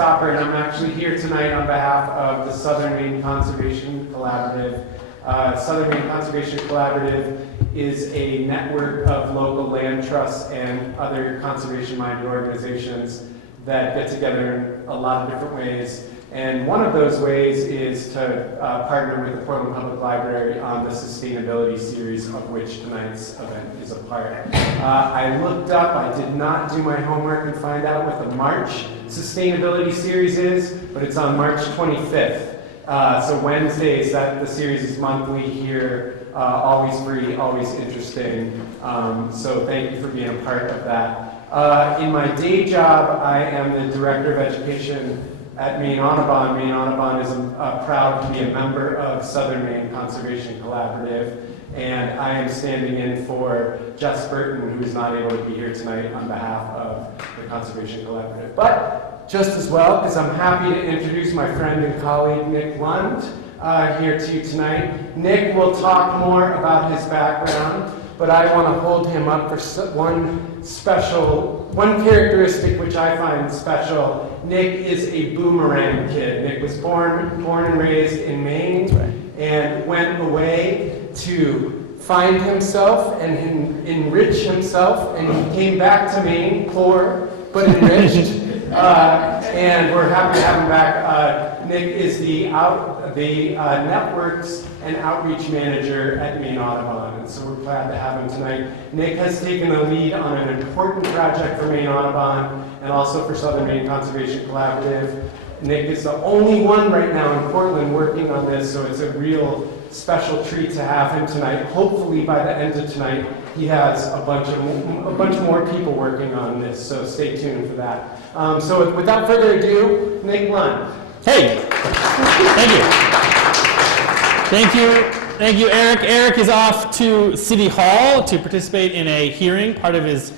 Stopper, and I'm actually here tonight on behalf of the Southern Maine Conservation Collaborative. Southern Maine Conservation Collaborative is a network of local land trusts and other conservation-minded organizations that get together in a lot of different ways. And one of those ways is to partner with the Portland Public Library on the sustainability series, of which tonight's event is a part. I looked up, I did not do my homework and find out what the March sustainability series is, but it's on March 25th. So Wednesdays, the series is monthly here, always free, always interesting. So thank you for being a part of that. In my day job, I am the Director of Education at Maine Audubon. Maine Audubon is proud to be a member of Southern Maine Conservation Collaborative, and I am standing in for Jess Burton, who is not able to be here tonight on behalf of the Conservation Collaborative. But just as well, because I'm happy to introduce my friend and colleague, Nick Lund, here to you tonight. Nick will talk more about his background, but I want to hold him up for one characteristic which I find special. Nick is a boomerang kid. Nick was born and raised in Maine, and went away to find himself and enrich himself, and he came back to Maine poor but enriched. And we're happy to have him back. Nick is the networks and outreach manager at Maine Audubon, and so we're glad to have him tonight. Nick has taken the lead on an important project for Maine Audubon and also for Southern Maine Conservation Collaborative. Nick is the only one right now in Portland working on this, so it's a real special treat to have him tonight. Hopefully by the end of tonight, he has a bunch more people working on this, so stay tuned for that. So without further ado, Nick Lund. Hey, thank you, Eric. Eric is off to City Hall to participate in a hearing, part of his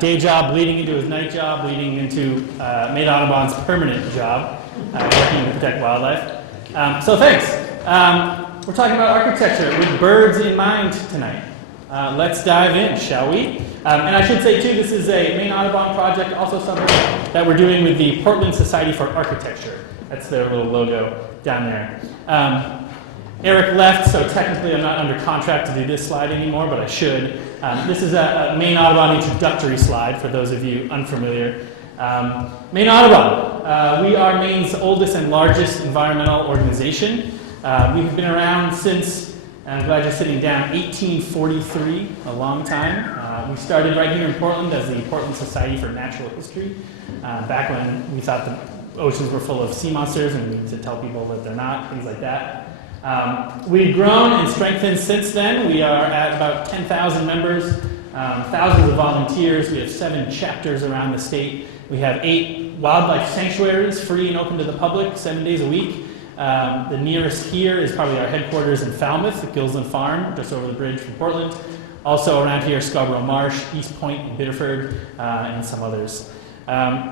day job leading into his night job, leading into Maine Audubon's permanent job, working to protect wildlife. So thanks. We're talking about architecture with birds in mind tonight. Let's dive in, shall we? And I should say too, this is a Maine Audubon project, also something that we're doing with the Portland Society for Architecture. That's their little logo down there. Eric left, so technically I'm not under contract to do this slide anymore, but I should. This is a Maine Audubon introductory slide for those of you unfamiliar. Maine Audubon, we are Maine's oldest and largest environmental organization. We've been around since, I'm glad you're sitting down, 1843, a long time. We started right here in Portland as the Portland Society for Natural History, back when we thought the oceans were full of sea monsters and we need to tell people that they're not, things like that. We've grown and strengthened since then. We are at about 10,000 members, thousands of volunteers. We have 7 chapters around the state. We have 8 wildlife sanctuaries, free and open to the public, 7 days a week. The nearest here is probably our headquarters in Falmouth, at Gilsland Farm, just over the bridge from Portland. Also around here, Scarborough Marsh, East Point, and Biddeford, and some others.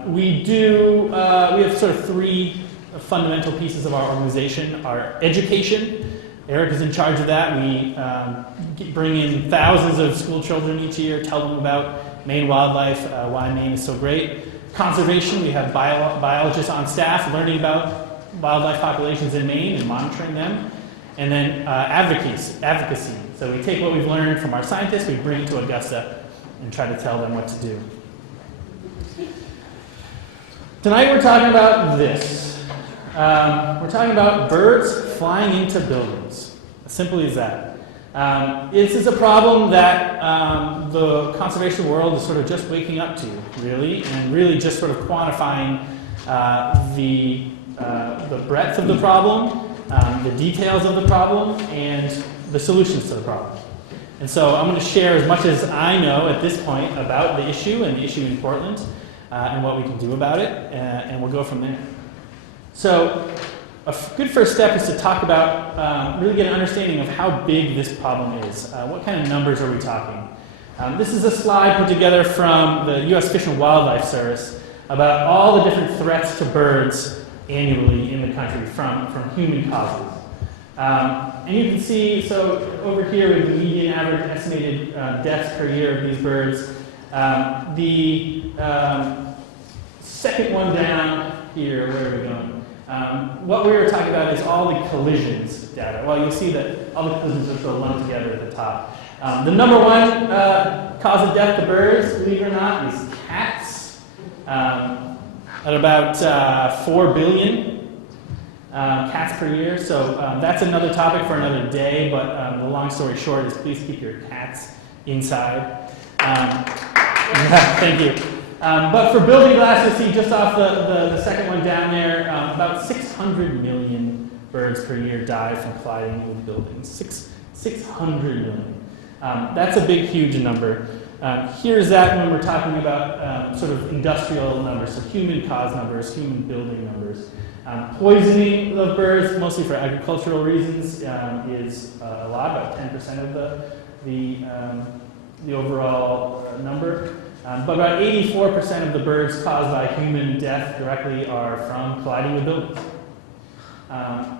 We have sort of 3 fundamental pieces of our organization. Our education, Eric is in charge of that. We bring in thousands of school children each year, tell them about Maine wildlife, why Maine is so great. Conservation, we have biologists on staff learning about wildlife populations in Maine and monitoring them. And then advocacy. So we take what we've learned from our scientists, we bring it to Augusta and try to tell them what to do. Tonight we're talking about this. We're talking about birds flying into buildings. As simply as that. This is a problem that the conservation world is sort of just waking up to, really, and really just sort of quantifying the breadth of the problem, the details of the problem, and the solutions to the problem. And so I'm going to share as much as I know at this point about the issue and the issue in Portland and what we can do about it, and we'll go from there. So a good first step is to talk about, really get an understanding of how big this problem is. What kind of numbers are we talking? This is a slide put together from the U.S. Fish and Wildlife Service about all the different threats to birds annually in the country from human causes. And you can see, so over here we have the median average estimated deaths per year of these birds. The second one down, here, where are we going? What we were talking about is all the collisions data. Well, you'll see that all the collisions are sort of lumped together at the top. The number one cause of death to birds, believe it or not, is cats. At about 4 billion cats per year. So that's another topic for another day, but the long story short is please keep your cats inside. Yeah, thank you. But for building glass, you'll see just off the second one down there, about 600 million birds per year die from colliding with buildings. 600 million. That's a big, huge number. Here's that when we're talking about sort of industrial numbers, so human-caused numbers, human building numbers. Poisoning of birds, mostly for agricultural reasons, is a lot, about 10% of the overall number. But about 84% of the birds caused by human death directly are from colliding with buildings.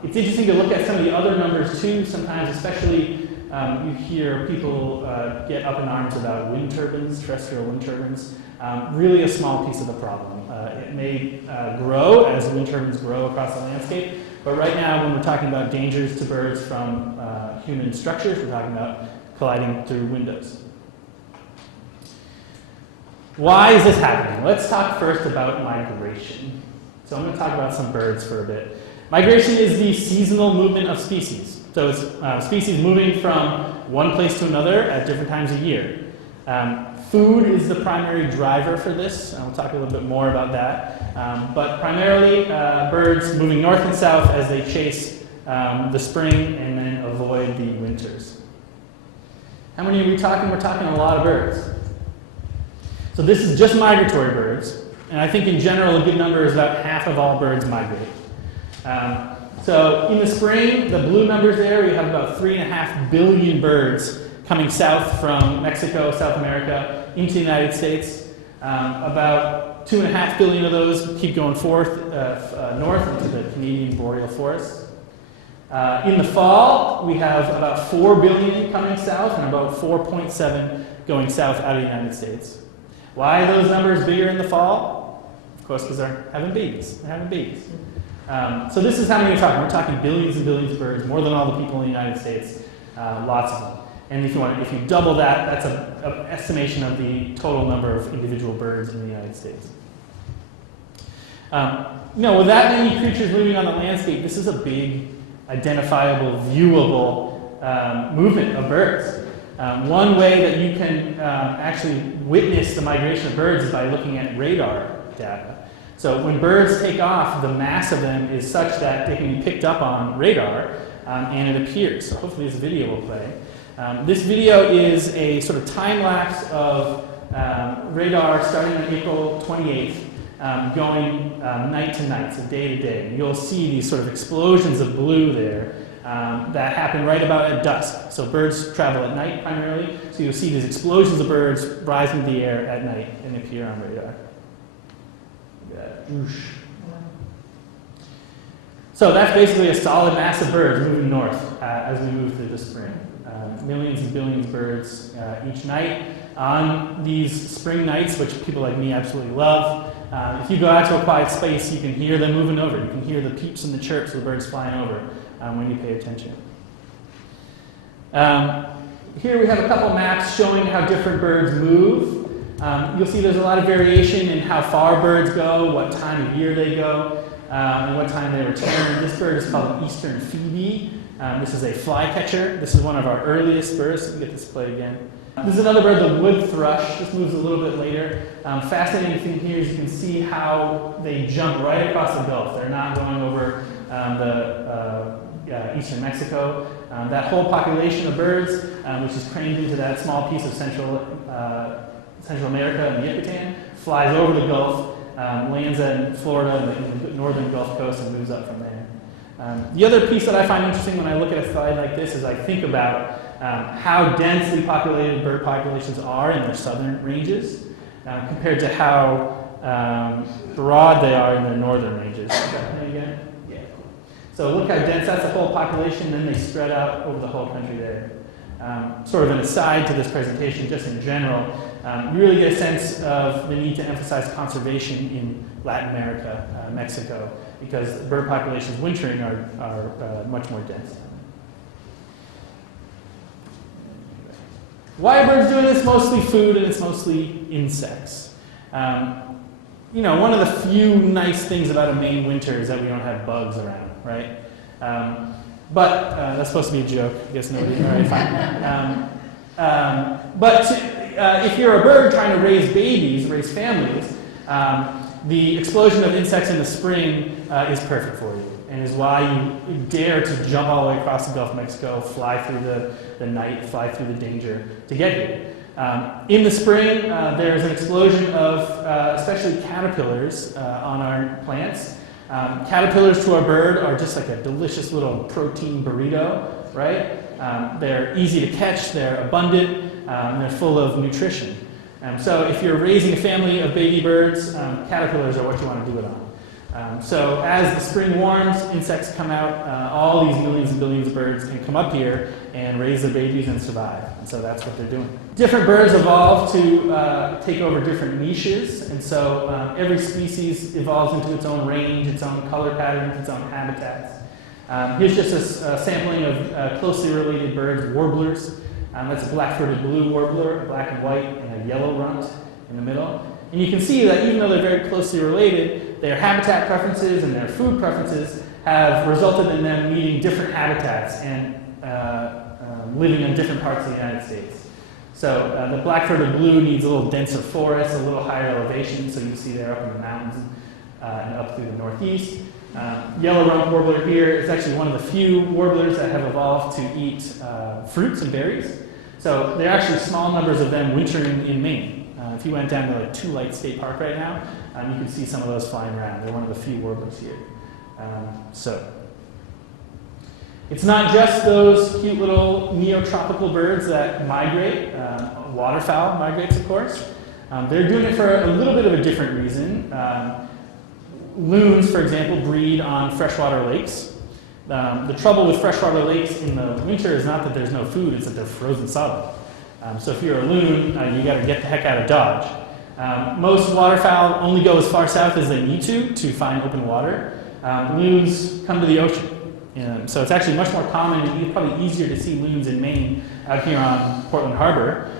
It's interesting to look at some of the other numbers too, sometimes, especially you hear people get up in arms about wind turbines, terrestrial wind turbines. Really a small piece of the problem. It may grow as wind turbines grow across the landscape, but right now when we're talking about dangers to birds from human structures, we're talking about colliding through windows. Why is this happening? Let's talk first about migration. So I'm going to talk about some birds for a bit. Migration is the seasonal movement of species. So it's species moving from one place to another at different times of year. Food is the primary driver for this, and we'll talk a little bit more about that. But primarily, birds moving north and south as they chase the spring and then avoid the winters. How many are we talking? We're talking a lot of birds. So this is just migratory birds, and I think in general a good number is about half of all birds migrate. So in the spring, the blue numbers there, we have about 3.5 billion birds coming south from Mexico, South America, into the United States. About 2.5 billion of those keep going north into the Canadian boreal forests. In the fall, we have about 4 billion coming south and about 4.7 going south out of the United States. Why are those numbers bigger in the fall? Of course, because they're having babies. They're having babies. So this is how many we're talking. We're talking billions and billions of birds, more than all the people in the United States. Lots of them. And if you double that, that's an estimation of the total number of individual birds in the United States. With that many creatures moving on the landscape, this is a big, identifiable, viewable movement of birds. One way that you can actually witness the migration of birds is by looking at radar data. So when birds take off, the mass of them is such that they can be picked up on radar, and it appears. So hopefully this video will play. This video is a sort of time lapse of radar starting on April 28th, going night to night, so day to day. And you'll see these sort of explosions of blue there that happen right about at dusk. So birds travel at night primarily, so you'll see these explosions of birds rising in the air at night and appear on radar. So that's basically a solid mass of birds moving north as we move through the spring. Millions and billions of birds each night. On these spring nights, which people like me absolutely love, if you go out to a quiet space, you can hear them moving over. You can hear the peeps and the chirps of the birds flying over when you pay attention. Here we have a couple maps showing how different birds move. You'll see there's a lot of variation in how far birds go, what time of year they go, and what time they return. This bird is called an eastern phoebe. This is a flycatcher. This is one of our earliest birds. So we get this play again. This is another bird, the wood thrush. This moves a little bit later. Fascinating thing here is you can see how they jump right across the Gulf. They're not going over eastern Mexico. That whole population of birds, which is crammed into that small piece of Central America and the Yucatan, flies over the Gulf, lands in Florida and the northern Gulf Coast and moves up from there. The other piece that I find interesting when I look at a slide like this is I think about how densely populated bird populations are in their southern ranges compared to how broad they are in their northern ranges. Again? Yeah. So look how dense, that's the whole population, then they spread out over the whole country there. Sort of an aside to this presentation, just in general, you really get a sense of the need to emphasize conservation in Latin America, Mexico, because bird populations wintering are much more dense. Why are birds doing this? Mostly food, and it's mostly insects. One of the few nice things about a Maine winter is that we don't have bugs around, right? But that's supposed to be a joke. I guess nobody. All right, fine. If you're a bird trying to raise babies, raise families, the explosion of insects in the spring is perfect for you, and is why you dare to jump all the way across the Gulf of Mexico, fly through the night, fly through the danger to get here. In the spring, there's an explosion of especially caterpillars on our plants. Caterpillars to our bird are just like a delicious little protein burrito, right? They're easy to catch, they're abundant, and they're full of nutrition. So if you're raising a family of baby birds, caterpillars are what you want to do it on. So as the spring warms, insects come out, all these millions and billions of birds can come up here and raise their babies and survive. And so that's what they're doing. Different birds evolve to take over different niches, and so every species evolves into its own range, its own color patterns, its own habitats. Here's just a sampling of closely related birds, warblers. That's a black-throated blue warbler, black and white, and a yellow runt in the middle. And you can see that even though they're very closely related, their habitat preferences and their food preferences have resulted in them needing different habitats and living in different parts of the United States. So the black-throated blue needs a little denser forest, a little higher elevation, so you see they're up in the mountains and up through the northeast. Yellow rump warbler here is actually one of the few warblers that have evolved to eat fruits and berries. So there are actually small numbers of them wintering in Maine. If you went down to like Tulite State Park right now, you can see some of those flying around. They're one of the few warblers here. It's not just those cute little neotropical birds that migrate. Waterfowl migrates, of course. They're doing it for a little bit of a different reason. Loons, for example, breed on freshwater lakes. The trouble with freshwater lakes in the winter is not that there's no food, it's that they're frozen solid. So if you're a loon, you got to get the heck out of Dodge. Most waterfowl only go as far south as they need to find open water. Loons come to the ocean. So it's actually much more common and probably easier to see loons in Maine out here on Portland Harbor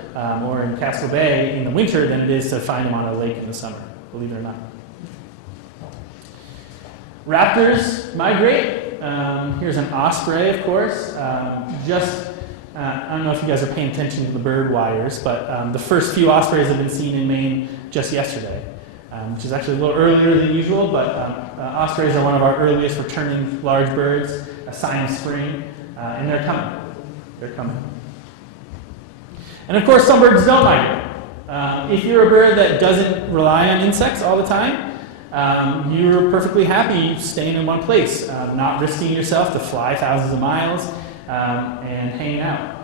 or in Casco Bay in the winter than it is to find them on a lake in the summer, believe it or not. Raptors migrate. Here's an osprey, of course. I don't know if you guys are paying attention to the bird wires, but the first few ospreys have been seen in Maine just yesterday, which is actually a little earlier than usual, but ospreys are one of our earliest returning large birds, a sign of spring, and they're coming. They're coming. And of course, some birds don't migrate. If you're a bird that doesn't rely on insects all the time, you're perfectly happy staying in one place, not risking yourself to fly thousands of miles and hanging out.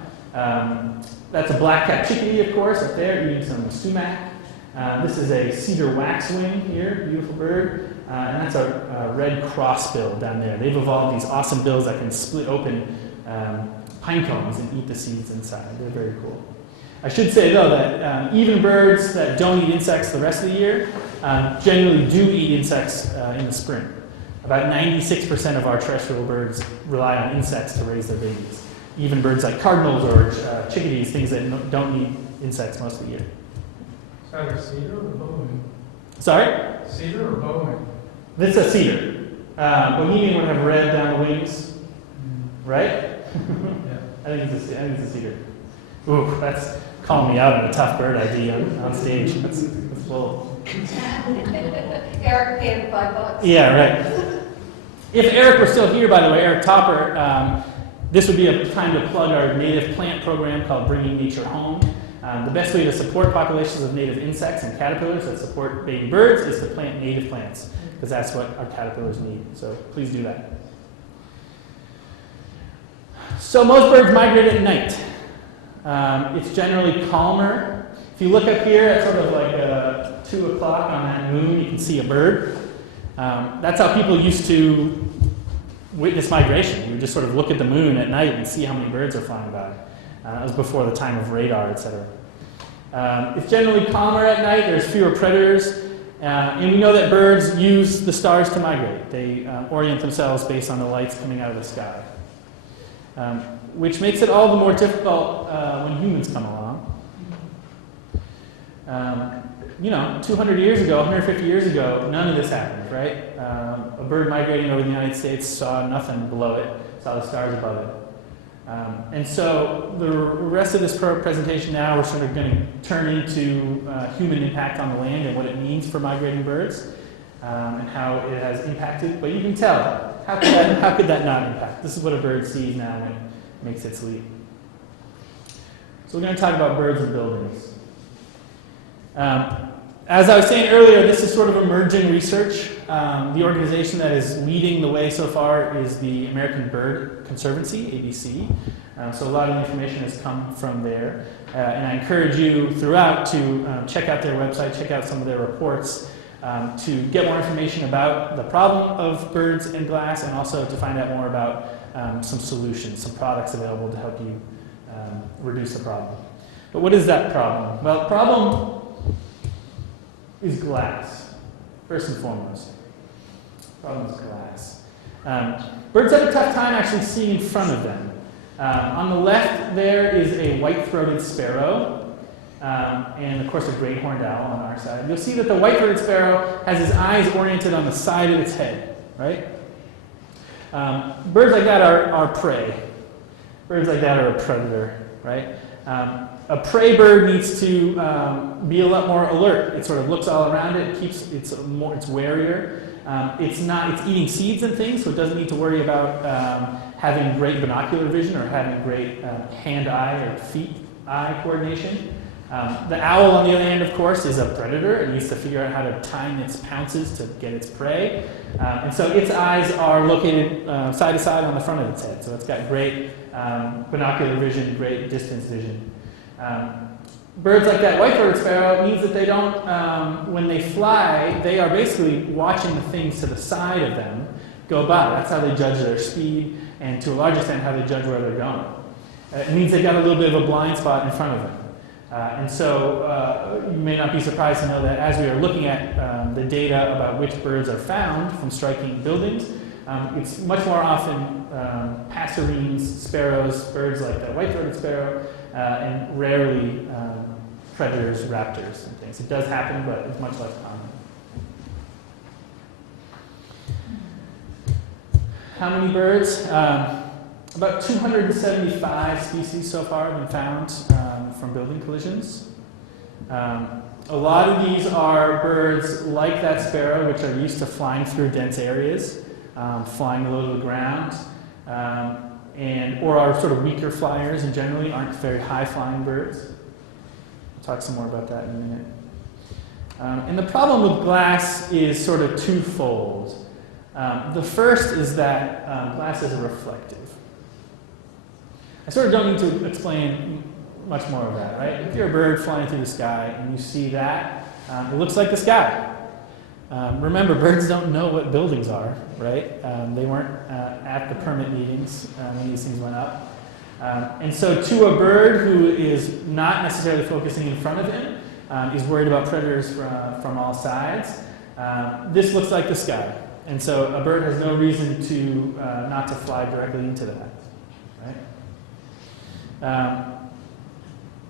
That's a black-capped chickadee, of course, up there eating some sumac. This is a cedar waxwing here, beautiful bird, and that's a red crossbill down there. They've evolved these awesome bills that can split open pine cones and eat the seeds inside. They're very cool. I should say, though, that even birds that don't eat insects the rest of the year generally do eat insects in the spring. About 96% of our terrestrial birds rely on insects to raise their babies. Even birds like cardinals or chickadees, things that don't eat insects most of the year. Is that a cedar or bowman? Sorry? Cedar or bowman? This is a cedar. Bohemian would have red down the wings, right? Yeah. I think it's a cedar. Ooh, that's calling me out on a tough bird ID on stage. That's bold. Eric paid $5. Yeah, right. If Eric were still here, by the way, Eric Topper, this would be a time to plug our native plant program called Bringing Nature Home. The best way to support populations of native insects and caterpillars that support baby birds is to plant native plants, because that's what our caterpillars need. So please do that. So most birds migrate at night. It's generally calmer. If you look up here at sort of like 2 o'clock on that moon, you can see a bird. That's how people used to witness migration. You would just sort of look at the moon at night and see how many birds are flying by. It was before the time of radar, etc. It's generally calmer at night. There's fewer predators. And we know that birds use the stars to migrate. They orient themselves based on the lights coming out of the sky, which makes it all the more difficult when humans come along. 200 years ago, 150 years ago, none of this happened, right? A bird migrating over the United States saw nothing below it, saw the stars above it. And so the rest of this presentation now, we're sort of going to turn into human impact on the land and what it means for migrating birds and how it has impacted. But you can tell, how could that not impact? This is what a bird sees now when it makes its leap. So we're going to talk about birds and buildings. As I was saying earlier, this is sort of emerging research. The organization that is leading the way so far is the American Bird Conservancy, ABC. So a lot of the information has come from there. And I encourage you throughout to check out their website, check out some of their reports to get more information about the problem of birds and glass, and also to find out more about some solutions, some products available to help you reduce the problem. But what is that problem? Well, the problem is glass, first and foremost. The problem is glass. Birds have a tough time actually seeing in front of them. On the left there is a white-throated sparrow, and of course a great horned owl on our side. You'll see that the white-throated sparrow has his eyes oriented on the side of its head, right? Birds like that are prey. Birds like that are a predator, right? A prey bird needs to be a lot more alert. It sort of looks all around it. It's warier. It's eating seeds and things, so it doesn't need to worry about having great binocular vision or having great hand-eye or feet-eye coordination. The owl, on the other hand, of course, is a predator. It needs to figure out how to time its pounces to get its prey. And so its eyes are located side to side on the front of its head. So it's got great binocular vision, great distance vision. Birds like that white-throated sparrow means that they don't, when they fly, they are basically watching the things to the side of them go by. That's how they judge their speed, and to a large extent how they judge where they're going. It means they've got a little bit of a blind spot in front of them. And so you may not be surprised to know that as we are looking at the data about which birds are found from striking buildings, it's much more often passerines, sparrows, birds like the white-throated sparrow, and rarely predators, raptors, and things. It does happen, but it's much less common. How many birds? About 275 species so far have been found from building collisions. A lot of these are birds like that sparrow, which are used to flying through dense areas, flying low to the ground, or are sort of weaker flyers and generally aren't very high-flying birds. We'll talk some more about that in a minute. And the problem with glass is sort of twofold. The first is that glass is reflective. I sort of don't need to explain much more of that, right? If you're a bird flying through the sky and you see that, it looks like the sky. Remember, birds don't know what buildings are, right? They weren't at the permit meetings when these things went up. And so to a bird who is not necessarily focusing in front of him, is worried about predators from all sides, this looks like the sky. And so a bird has no reason to not to fly directly into that, right?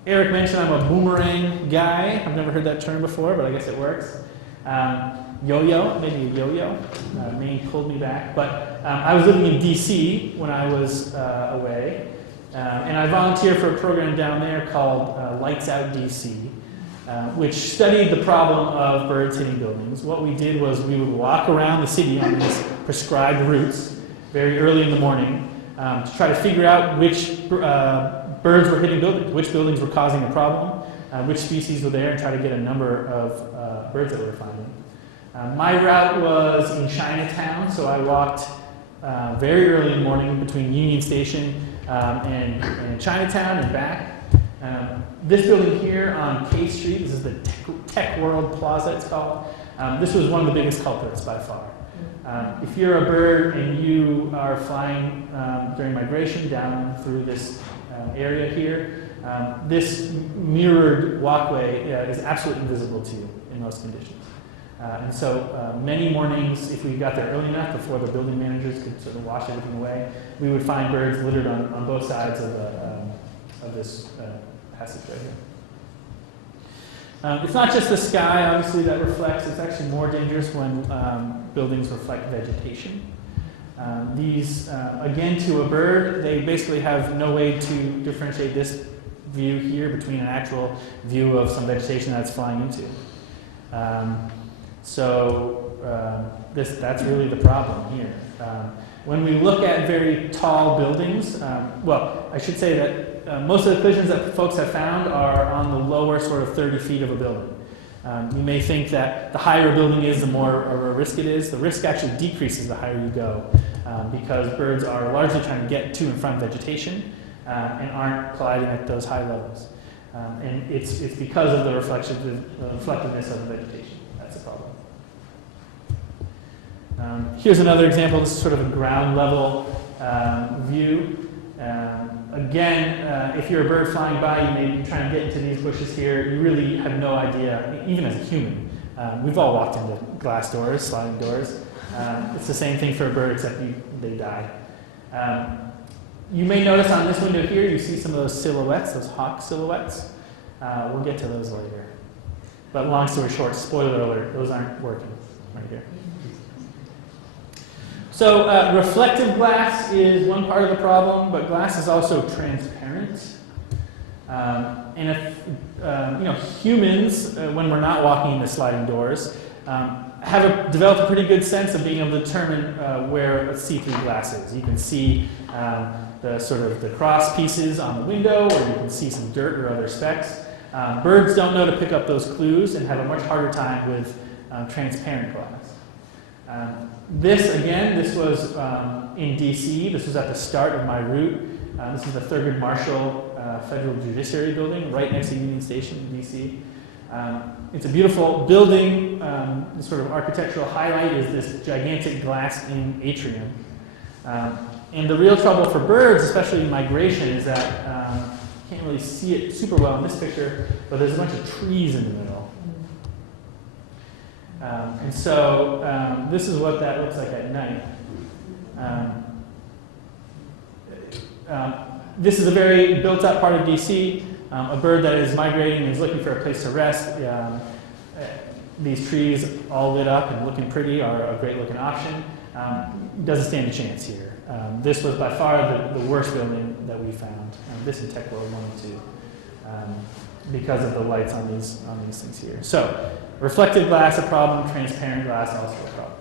Eric mentioned I'm a boomerang guy. I've never heard that term before, but I guess it works. Yo-yo, maybe a yo-yo. Maine pulled me back. But I was living in D.C. when I was away. And I volunteered for a program down there called Lights Out D.C., which studied the problem of birds hitting buildings. What we did was we would walk around the city on these prescribed routes very early in the morning to try to figure out which birds were hitting buildings, which buildings were causing the problem, which species were there, and try to get a number of birds that we were finding. My route was in Chinatown, so I walked very early in the morning between Union Station and Chinatown and back. This building here on K Street, this is the Tech World Plaza, it's called. This was one of the biggest culprits by far. If you're a bird and you are flying during migration down through this area here. This mirrored walkway is absolutely invisible to you in most conditions. And so many mornings, if we got there early enough before the building managers could sort of wash everything away, we would find birds littered on both sides of this passage right here. It's not just the sky, obviously, that reflects. It's actually more dangerous when buildings reflect vegetation. These, again, to a bird, they basically have no way to differentiate this view here between an actual view of some vegetation that's flying into. That's really the problem here. When we look at very tall buildings, well, I should say that most of the collisions that folks have found are on the lower sort of 30 feet of a building. You may think that the higher a building is, the more of a risk it is. The risk actually decreases the higher you go because birds are largely trying to get to and from vegetation and aren't colliding at those high levels. And it's because of the reflectiveness of the vegetation. That's the problem. Here's another example. This is sort of a ground level view. Again, if you're a bird flying by, you may be trying to get into these bushes here. You really have no idea, even as a human. We've all walked into glass doors, sliding doors. It's the same thing for a bird, except they die. You may notice on this window here, you see some of those silhouettes, those hawk silhouettes. We'll get to those later. But long story short, spoiler alert, those aren't working right here. So reflective glass is one part of the problem, but glass is also transparent. And if humans, when we're not walking into sliding doors, have developed a pretty good sense of being able to determine where a see-through glass is. You can see the sort of the cross pieces on the window, or you can see some dirt or other specks. Birds don't know to pick up those clues and have a much harder time with transparent glass. This was in DC. This was at the start of my route. This is the Thurgood Marshall Federal Judiciary Building right next to Union Station in DC. It's a beautiful building. The sort of architectural highlight is this gigantic glass in atrium. And the real trouble for birds, especially in migration, is that you can't really see it super well in this picture, but there's a bunch of trees in the middle. And so this is what that looks like at night. This is a very built-up part of DC. A bird that is migrating is looking for a place to rest. These trees all lit up and looking pretty are a great-looking option. Doesn't stand a chance here. This was by far the worst building that we found. This in Tech World 1 and 2, because of the lights on these things here. So, reflective glass a problem, transparent glass also a problem.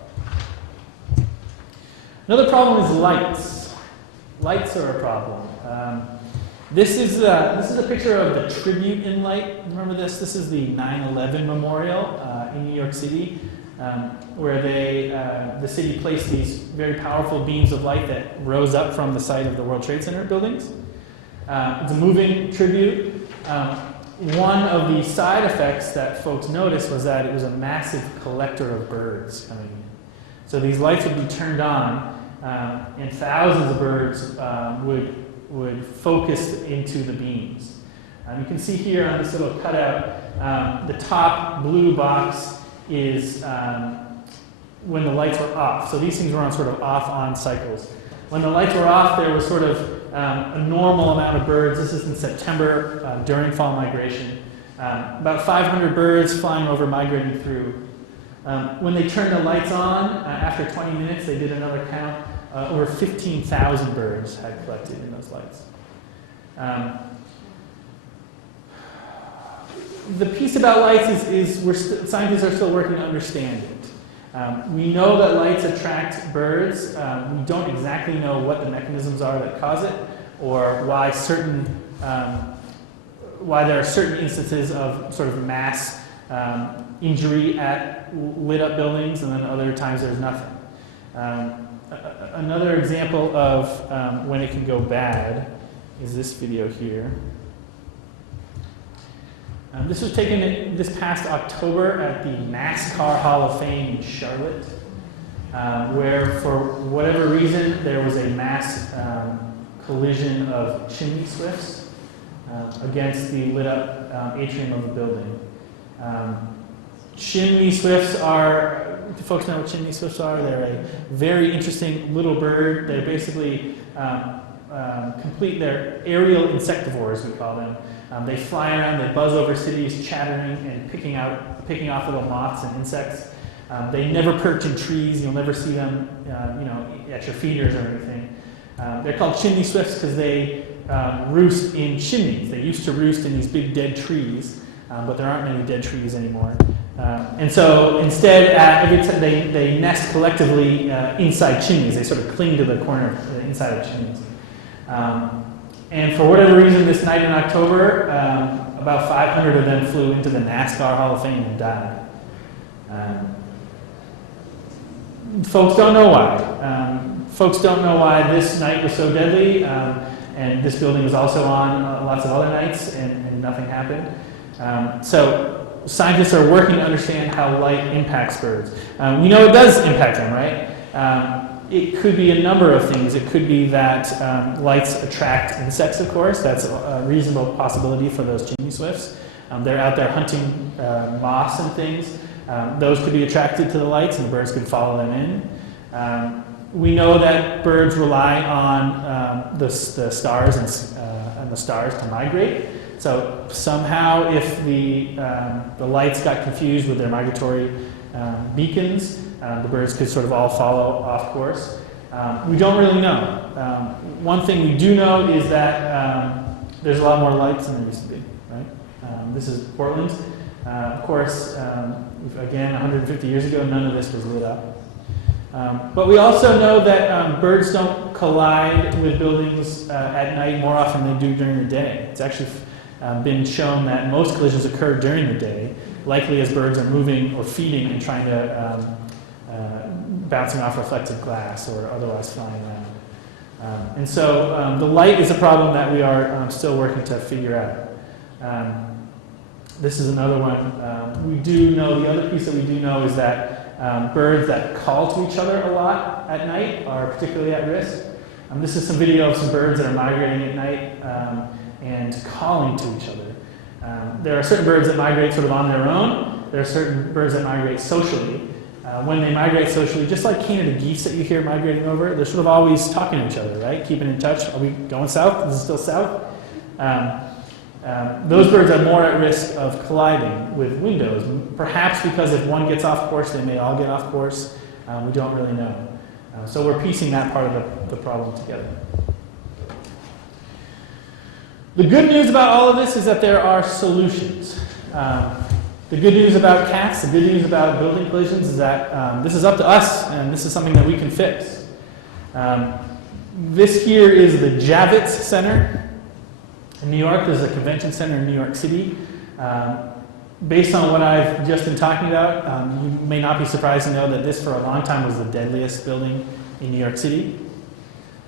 Another problem is lights. Lights are a problem. This is a picture of the tribute in light. Remember this? This is the 9/11 memorial in New York City, where the city placed these very powerful beams of light that rose up from the site of the World Trade Center buildings. It's a moving tribute. One of the side effects that folks noticed was that it was a massive collector of birds coming in. So these lights would be turned on, and thousands of birds would focus into the beams. You can see here on this little cutout, the top blue box is when the lights were off. So these things were on sort of off-on cycles. When the lights were off, there was sort of a normal amount of birds. This is in September during fall migration. About 500 birds flying over, migrating through. When they turned the lights on, after 20 minutes, they did another count. Over 15,000 birds had collected in those lights. The piece about lights is scientists are still working to understand it. We know that lights attract birds. We don't exactly know what the mechanisms are that cause it, or why there are certain instances of sort of mass injury at lit up buildings, and then other times there's nothing. Another example of when it can go bad is this video here. This was taken this past October at the NASCAR Hall of Fame in Charlotte, where for whatever reason there was a mass collision of chimney swifts against the lit up atrium of the building. Chimney swifts are, do folks know what chimney swifts are? They're a very interesting little bird. They basically complete their aerial insectivores, we call them. They fly around, they buzz over cities, chattering and picking off little moths and insects. They never perch in trees. You'll never see them, at your feeders or anything. They're called chimney swifts because they roost in chimneys. They used to roost in these big dead trees, but there aren't many dead trees anymore. And so instead, every time they nest collectively inside chimneys. They sort of cling to the corner of the inside of chimneys. And for whatever reason, this night in October, about 500 of them flew into the NASCAR Hall of Fame and died. Folks don't know why. Folks don't know why this night was so deadly, and this building was also on lots of other nights, and nothing happened. So scientists are working to understand how light impacts birds. We know it does impact them, right? It could be a number of things. It could be that lights attract insects, of course. That's a reasonable possibility for those chimney swifts. They're out there hunting moths and things. Those could be attracted to the lights, and the birds could follow them in. We know that birds rely on the stars and the stars to migrate. So somehow, if the lights got confused with their migratory beacons, the birds could sort of all follow off course. We don't really know. One thing we do know is that there's a lot more lights than there used to be. Right? This is Portland. Of course, again, 150 years ago, none of this was lit up. But we also know that birds don't collide with buildings at night more often than they do during the day. It's actually been shown that most collisions occur during the day, likely as birds are moving or feeding and trying to bouncing off reflective glass or otherwise flying around. And so the light is a problem that we are still working to figure out. This is another one. We do know, the other piece that we do know is that birds that call to each other a lot at night are particularly at risk. This is some video of some birds that are migrating at night and calling to each other. There are certain birds that migrate sort of on their own. There are certain birds that migrate socially. When they migrate socially, just like Canada geese that you hear migrating over, they're sort of always talking to each other, right? Keeping in touch. Are we going south? Is it still south? Those birds are more at risk of colliding with windows, perhaps because if one gets off course, they may all get off course. We don't really know. So we're piecing that part of the problem together. The good news about all of this is that there are solutions. The good news about cats, the good news about building collisions is that this is up to us, and this is something that we can fix. This here is the Javits Center in New York. There's a convention center in New York City. Based on what I've just been talking about, you may not be surprised to know that this for a long time was the deadliest building in New York City.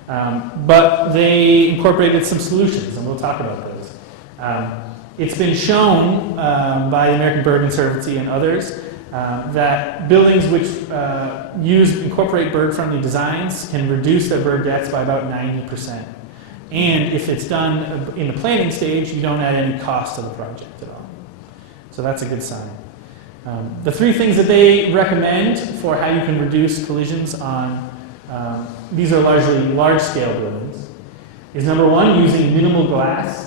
But they incorporated some solutions, and we'll talk about those. It's been shown by the American Bird Conservancy and others that buildings which incorporate bird-friendly designs can reduce their bird deaths by about 90%. And if it's done in the planning stage, you don't add any cost to the project at all. So that's a good sign. The three things that they recommend for how you can reduce collisions on, these are largely large-scale buildings, is number one, using minimal glass.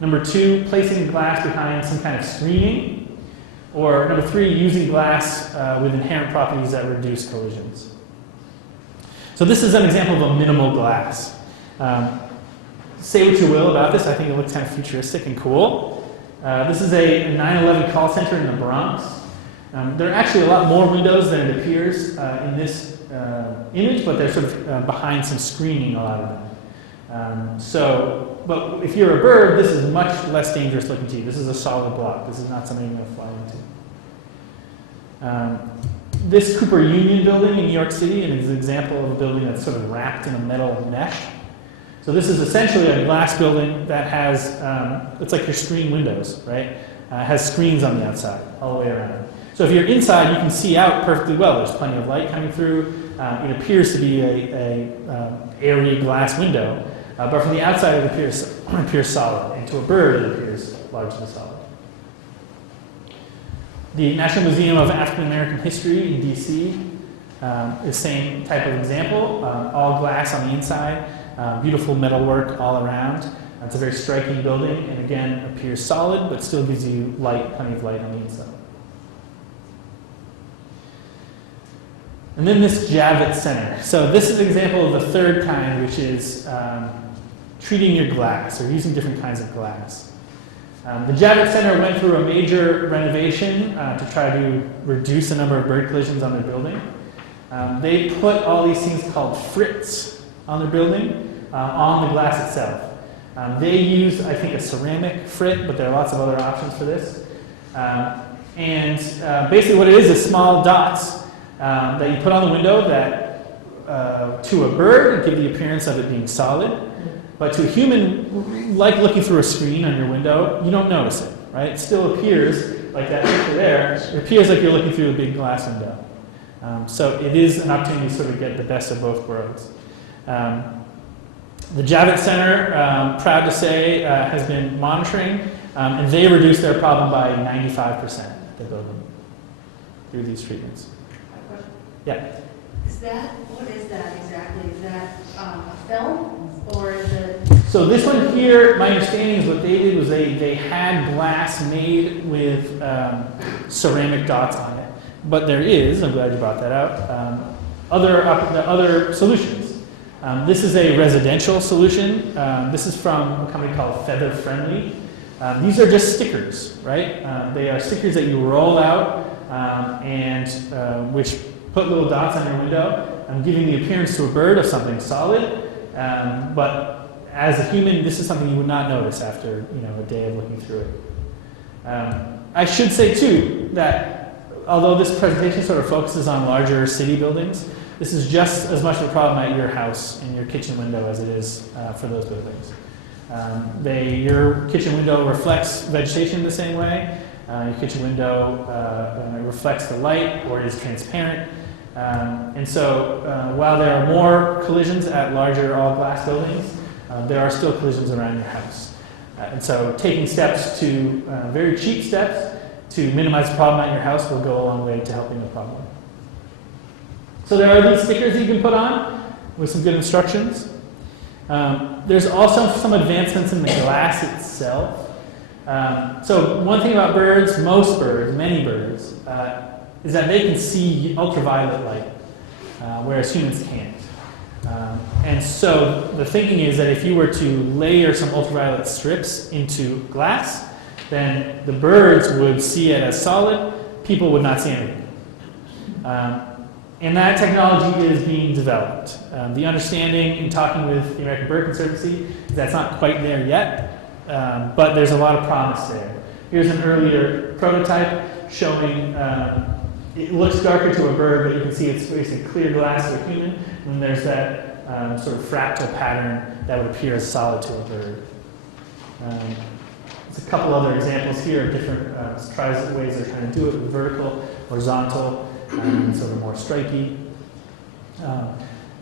Number two, placing glass behind some kind of screening. Or number three, using glass with inherent properties that reduce collisions. So this is an example of a minimal glass. Say what you will about this, I think it looks kind of futuristic and cool. This is a 9/11 call center in the Bronx. There are actually a lot more windows than it appears in this image, but they're sort of behind some screening, a lot of them. But if you're a bird, this is much less dangerous looking to you. This is a solid block. This is not something you're going to fly into. This Cooper Union building in New York City is an example of a building that's sort of wrapped in a metal mesh. So this is essentially a glass building that has, it's like your screen windows, right? Has screens on the outside, all the way around. So if you're inside, you can see out perfectly well. There's plenty of light coming through. It appears to be a airy glass window. But from the outside, it appears solid, and to a bird, it appears largely solid. The National Museum of African American History in DC is the same type of example, all glass on the inside, beautiful metalwork all around. It's a very striking building, and again, appears solid, but still gives you light, plenty of light on the inside. And then this Javits Center. So this is an example of the third kind, which is treating your glass, or using different kinds of glass. The Javits Center went through a major renovation to try to reduce the number of bird collisions on their building. They put all these things called frits on their building, on the glass itself. They use, I think, a ceramic frit, but there are lots of other options for this. Basically what it is small dots that you put on the window that, to a bird, give the appearance of it being solid. But to a human, like looking through a screen on your window, you don't notice it, right? It still appears, like that picture there, it appears like you're looking through a big glass window. So it is an opportunity to sort of get the best of both worlds. The Javits Center, proud to say, has been monitoring, and they reduced their problem by 95%, the building, through these treatments. Yeah. What is that exactly? Is that a film, or is it? So this one here, my understanding is what they did was they had glass made with ceramic dots on it. But there is, I'm glad you brought that out, other solutions. This is a residential solution. This is from a company called Feather Friendly. These are just stickers, right? They are stickers that you roll out which put little dots on your window, giving the appearance to a bird of something solid. But as a human, this is something you would not notice after a day of looking through it. I should say too that although this presentation sort of focuses on larger city buildings, this is just as much of a problem at your house and your kitchen window as it is for those buildings. Your kitchen window reflects vegetation the same way. Your kitchen window reflects the light or is transparent. And so while there are more collisions at larger all-glass buildings, there are still collisions around your house. And so taking steps very cheap steps to minimize the problem at your house will go a long way to helping the problem. So there are these stickers that you can put on with some good instructions. There's also some advancements in the glass itself. So one thing about birds, many birds, is that they can see ultraviolet light, whereas humans can't. And so the thinking is that if you were to layer some ultraviolet strips into glass, then the birds would see it as solid, people would not see anything. And that technology is being developed. The understanding in talking with the American Bird Conservancy is that's not quite there yet, but there's a lot of promise there. Here's an earlier prototype showing it looks darker to a bird, but you can see it's basically clear glass to a human, and there's that sort of fractal pattern that would appear as solid to a bird. There's a couple other examples here of different ways they're trying to do it: vertical, horizontal, sort of more stripy.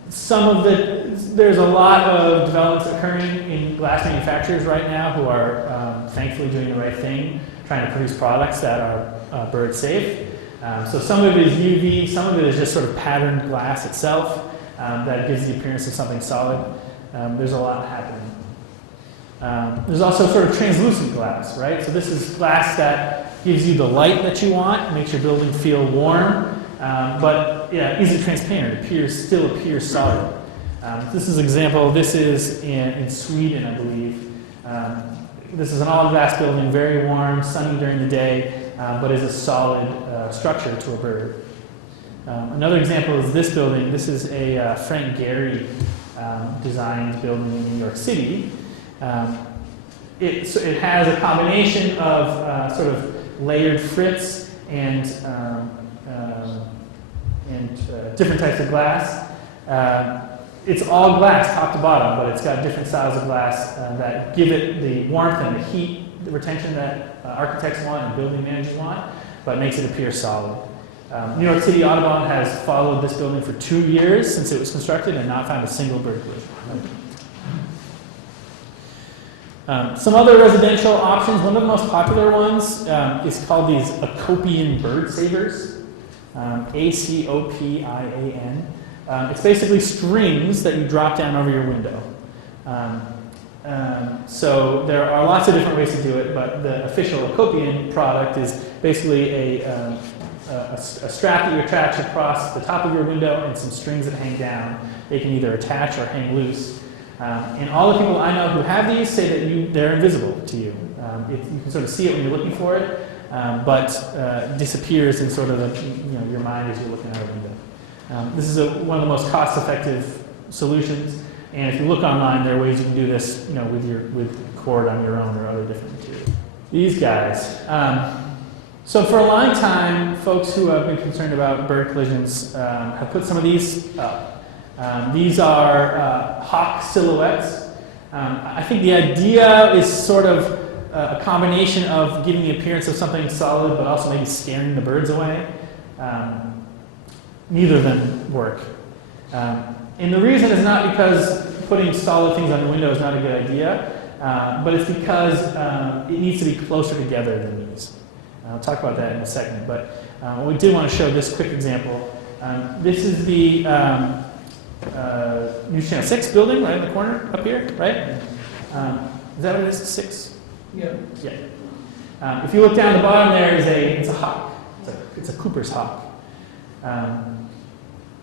There's a lot of developments occurring in glass manufacturers right now who are thankfully doing the right thing, trying to produce products that are bird safe. So some of it is UV, some of it is just sort of patterned glass itself that gives the appearance of something solid. There's a lot happening. There's also sort of translucent glass, right? So this is glass that gives you the light that you want, makes your building feel warm, but isn't transparent. Still appears solid. This is an example. This is in Sweden, I believe. This is an all-glass building, very warm, sunny during the day, but is a solid structure to a bird. Another example is this building. This is a Frank Gehry designed building in New York City. It has a combination of sort of layered frits and different types of glass. It's all glass, top to bottom, but it's got different styles of glass that give it the warmth and the heat, the retention that architects want and building managers want, but makes it appear solid. New York City Audubon has followed this building for 2 years since it was constructed and not found a single bird collision. Some other residential options, one of the most popular ones is called these Acopian bird savers, Acopian. It's basically strings that you drop down over your window. So there are lots of different ways to do it, but the official Acopian product is basically a strap that you attach across the top of your window and some strings that hang down. They can either attach or hang loose. And all the people I know who have these say that they're invisible to you. You can sort of see it when you're looking for it, but disappears in sort of your mind as you're looking out a window. This is one of the most cost-effective solutions. And if you look online, there are ways you can do this, with cord on your own or other different materials. These guys. So for a long time, folks who have been concerned about bird collisions have put some of these up. These are hawk silhouettes. I think the idea is sort of a combination of giving the appearance of something solid, but also maybe scaring the birds away. Neither of them work. And the reason is not because putting solid things on the window is not a good idea, but it's because it needs to be closer together than these. I'll talk about that in a second, but we did want to show this quick example. This is the News Channel 6 building right in the corner up here, right? Is that what it is, 6? Yeah. Yeah. If you look down the bottom there, it's a hawk. It's a Cooper's hawk.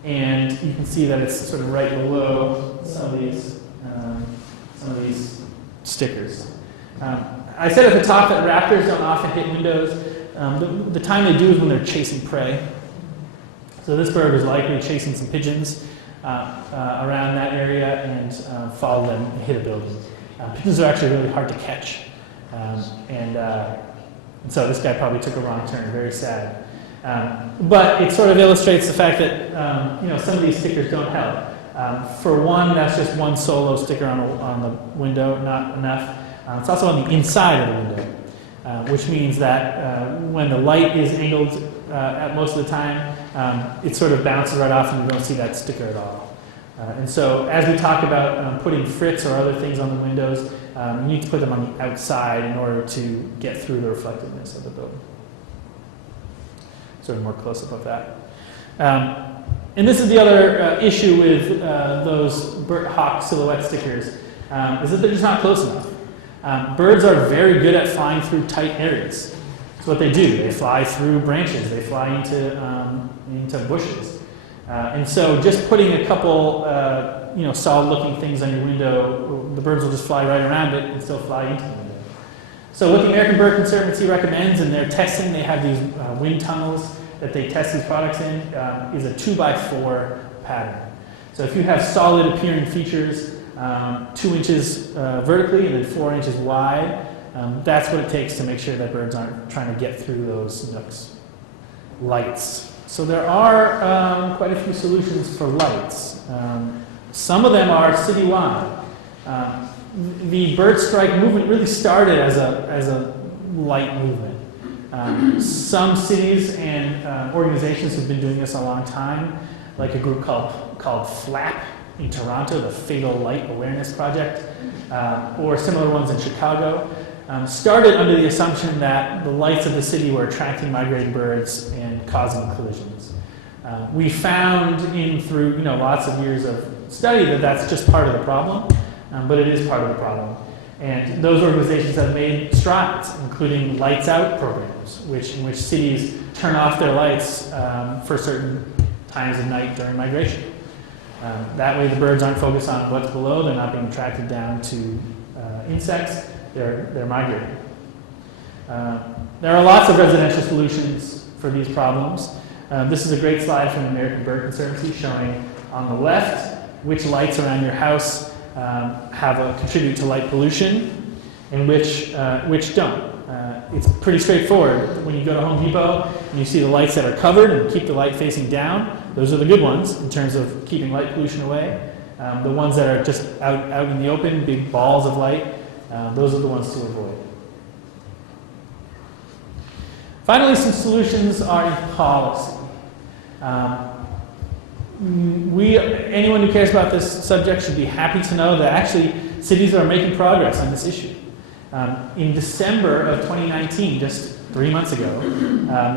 And you can see that it's sort of right below some of these stickers. I said at the top that raptors don't often hit windows. The time they do is when they're chasing prey. So this bird was likely chasing some pigeons around that area and followed them and hit a building. Pigeons are actually really hard to catch. And so this guy probably took a wrong turn, very sad. But it sort of illustrates the fact that some of these stickers don't help. For one, that's just one solo sticker on the window, not enough. It's also on the inside of the window, which means that when the light is angled at most of the time, it sort of bounces right off and you don't see that sticker at all. And so as we talk about putting frits or other things on the windows, you need to put them on the outside in order to get through the reflectiveness of the building. Sort of more close-up of that. And this is the other issue with those hawk silhouette stickers, is that they're just not close enough. Birds are very good at flying through tight areas. That's what they do. They fly through branches. They fly into bushes. And so just putting a couple solid-looking things on your window, the birds will just fly right around it and still fly into the window. So what the American Bird Conservancy recommends in their testing, they have these wind tunnels that they test these products in, is a 2x4 pattern. So if you have solid appearing features, 2 inches vertically and then 4 inches wide, that's what it takes to make sure that birds aren't trying to get through those nooks. Lights. So there are quite a few solutions for lights. Some of them are citywide. The bird strike movement really started as a light movement. Some cities and organizations have been doing this a long time, like a group called FLAP in Toronto, the Fatal Light Awareness Project, or similar ones in Chicago, started under the assumption that the lights of the city were attracting migrating birds and causing collisions. We found through lots of years of study that that's just part of the problem, but it is part of the problem. And those organizations have made strides, including lights out programs, in which cities turn off their lights for certain times of night during migration. That way the birds aren't focused on what's below, they're not being attracted down to insects, they're migrating. There are lots of residential solutions for these problems. This is a great slide from the American Bird Conservancy showing on the left which lights around your house contribute to light pollution and which don't. It's pretty straightforward. When you go to Home Depot and you see the lights that are covered and keep the light facing down, those are the good ones in terms of keeping light pollution away. The ones that are just out in the open, big balls of light, those are the ones to avoid. Finally, some solutions are in policy. Anyone who cares about this subject should be happy to know that actually cities are making progress on this issue. In December of 2019, just 3 months ago,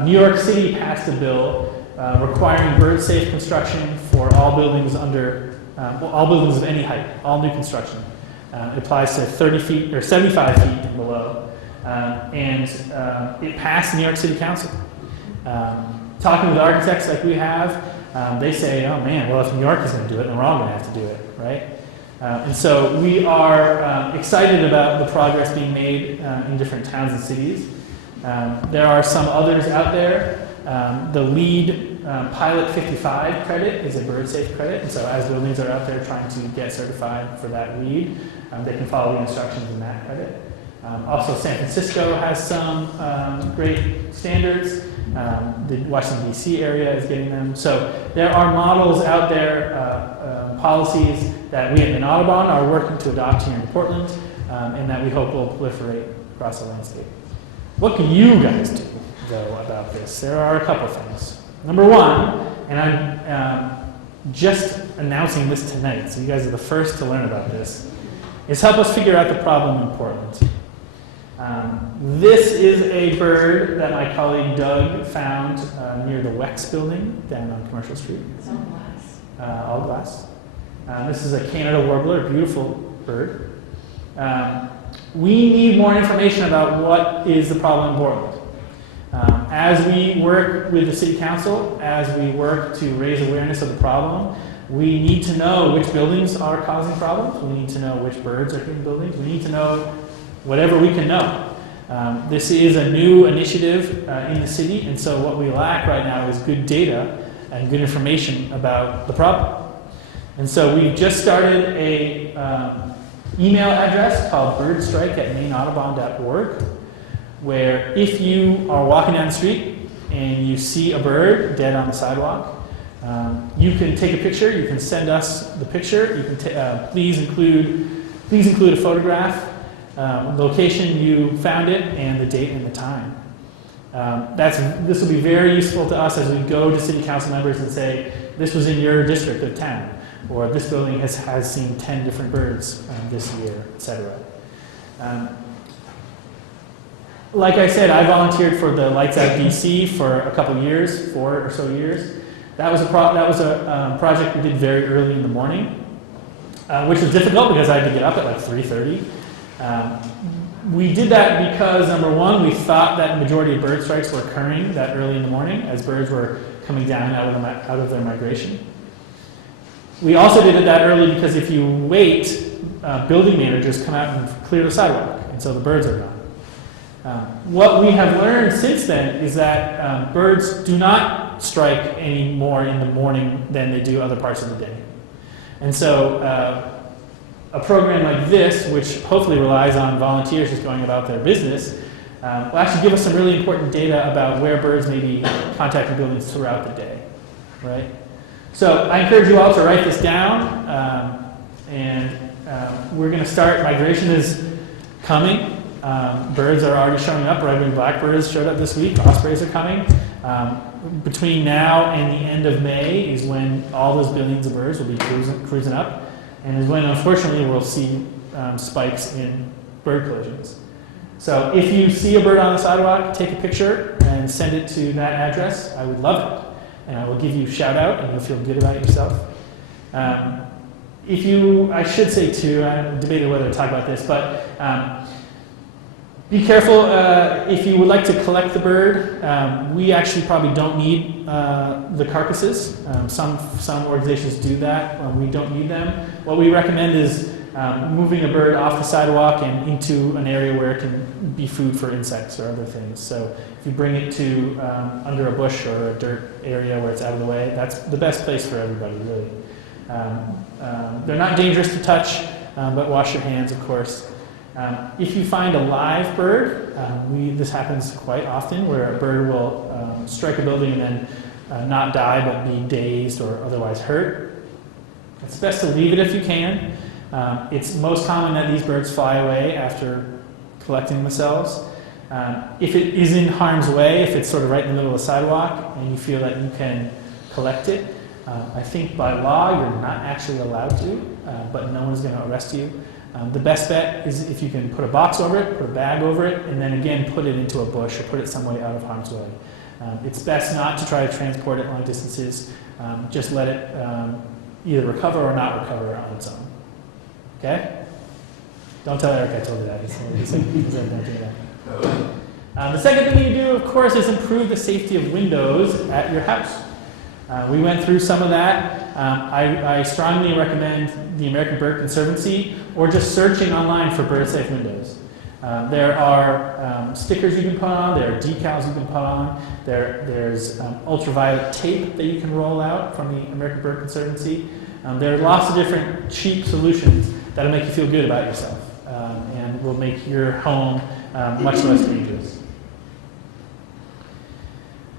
New York City passed a bill requiring bird-safe construction for all buildings all buildings of any height, all new construction. It applies to 30 feet or 75 feet and below, and it passed New York City Council. Talking with architects like we have, they say, oh man, well if New York is going to do it, then we're all going to have to do it, right? And so we are excited about the progress being made in different towns and cities. There are some others out there. The LEED Pilot 55 credit is a bird safe credit, and so as buildings are out there trying to get certified for that LEED, they can follow the instructions in that credit. Also, San Francisco has some great standards. The Washington, D.C. area is getting them. So there are models out there, policies that we at Maine Audubon are working to adopt here in Portland, and that we hope will proliferate across the landscape. What can you guys do, though, about this? There are a couple things. Number one, and I'm just announcing this tonight, so you guys are the first to learn about this, is help us figure out the problem in Portland. This is a bird that my colleague Doug found near the Wex building down on Commercial Street. It's all glass. All glass. This is a Canada warbler, a beautiful bird. We need more information about what is the problem in Portland. As we work with the City Council, as we work to raise awareness of the problem, we need to know which buildings are causing problems. We need to know which birds are hitting buildings. We need to know whatever we can know. This is a new initiative in the city, and so what we lack right now is good data and good information about the problem. And so we've just started a email address called birdstrike@maineaudubon.org, where if you are walking down the street and you see a bird dead on the sidewalk, you can take a picture. You can send us the picture. You can please include a photograph, location you found it, and the date and the time. This will be very useful to us as we go to City Council members and say, this was in your district of town, or this building has seen 10 different birds this year, etc. Like I said, I volunteered for the Lights Out DC for a couple years, 4 or so years. That was a project we did very early in the morning, which was difficult because I had to get up at like 3:30. We did that because, number one, we thought that the majority of bird strikes were occurring that early in the morning as birds were coming down out of their migration. We also did it that early because if you wait, building managers come out and clear the sidewalk, and so the birds are gone. What we have learned since then is that birds do not strike any more in the morning than they do other parts of the day. And so a program like this, which hopefully relies on volunteers just going about their business, will actually give us some really important data about where birds may be contacting buildings throughout the day, right? So I encourage you all to write this down, and we're going to start. Migration is coming. Birds are already showing up. Red-winged blackbirds showed up this week. Ospreys are coming. Between now and the end of May is when all those billions of birds will be cruising up, and is when, unfortunately, we'll see spikes in bird collisions. So if you see a bird on the sidewalk, take a picture and send it to that address. I would love it, and I will give you a shout out, and you'll feel good about yourself. I should say too, I debated whether to talk about this, but be careful if you would like to collect the bird. We actually probably don't need the carcasses. Some organizations do that. We don't need them. What we recommend is moving a bird off the sidewalk and into an area where it can be food for insects or other things. So if you bring it to under a bush or a dirt area where it's out of the way, that's the best place for everybody, really. They're not dangerous to touch, but wash your hands, of course. If you find a live bird, this happens quite often, where a bird will strike a building and then not die but be dazed or otherwise hurt. It's best to leave it if you can. It's most common that these birds fly away after collecting themselves. If it is in harm's way, if it's sort of right in the middle of the sidewalk and you feel that you can collect it, I think by law you're not actually allowed to, but no one's going to arrest you. The best bet is if you can put a box over it, put a bag over it, and then again put it into a bush or put it some way out of harm's way. It's best not to try to transport it long distances. Just let it either recover or not recover on its own. Okay? Don't tell Eric I told you that. He said don't do that. The second thing you do, of course, is improve the safety of windows at your house. We went through some of that. I strongly recommend the American Bird Conservancy or just searching online for bird-safe windows. There are stickers you can put on, there are decals you can put on, there's ultraviolet tape that you can roll out from the American Bird Conservancy. There are lots of different cheap solutions that'll make you feel good about yourself and will make your home much less dangerous.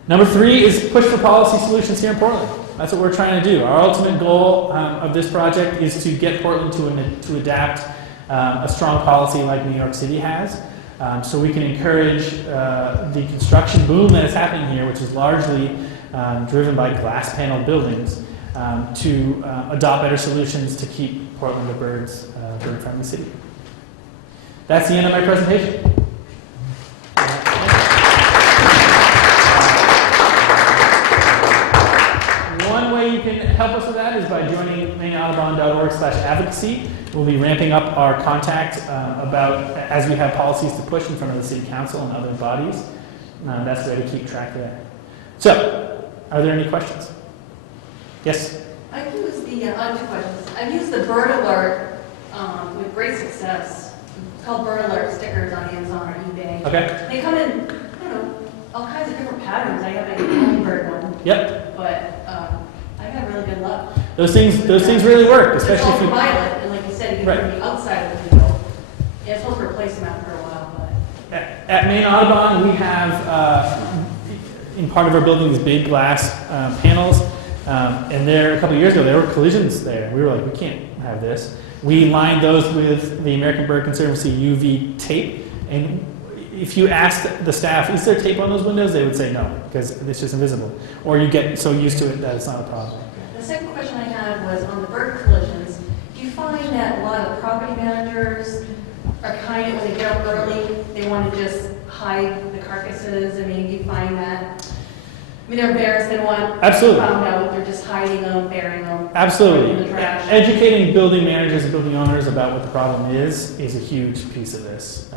Number 3 is push for policy solutions here in Portland. That's what we're trying to do. Our ultimate goal of this project is to get Portland to adapt a strong policy like New York City has, so we can encourage the construction boom that is happening here, which is largely driven by glass panel buildings, to adopt better solutions to keep Portland a bird-friendly city. That's the end of my presentation. One way you can help us with that is by joining MaineAudubon.org/advocacy. We'll be ramping up our contact as we have policies to push in front of the City Council and other bodies. That's the way to keep track of that. So, are there any questions? Yes? I've used the, two questions. I've used the bird alert with great success. It's called bird alert stickers on Amazon or eBay. Okay. They come in, I don't know, all kinds of different patterns. I have a hummingbird one. Yep. But I got really good luck. Those things really work, especially it's if you. ultraviolet, and like you said, you can Right. put them outside of the window. Yeah, it's supposed to replace them after a while, but. At Maine Audubon, we have in part of our building these big glass panels, and there a couple of years ago there were collisions there. We were like, we can't have this. We lined those with the American Bird Conservancy UV tape, and if you asked the staff, is there tape on those windows, they would say no, because it's just invisible. Or you get so used to it that it's not a problem. The second question I had was on the bird collisions. Do you find that a lot of property managers are kind of, when they get up early, they want to just hide the carcasses? I mean, do you find that, I mean, they're embarrassed, they don't want Absolutely. found out, they're just hiding them, burying them, Absolutely. in the trash. Educating building managers and building owners about what the problem is a huge piece of this.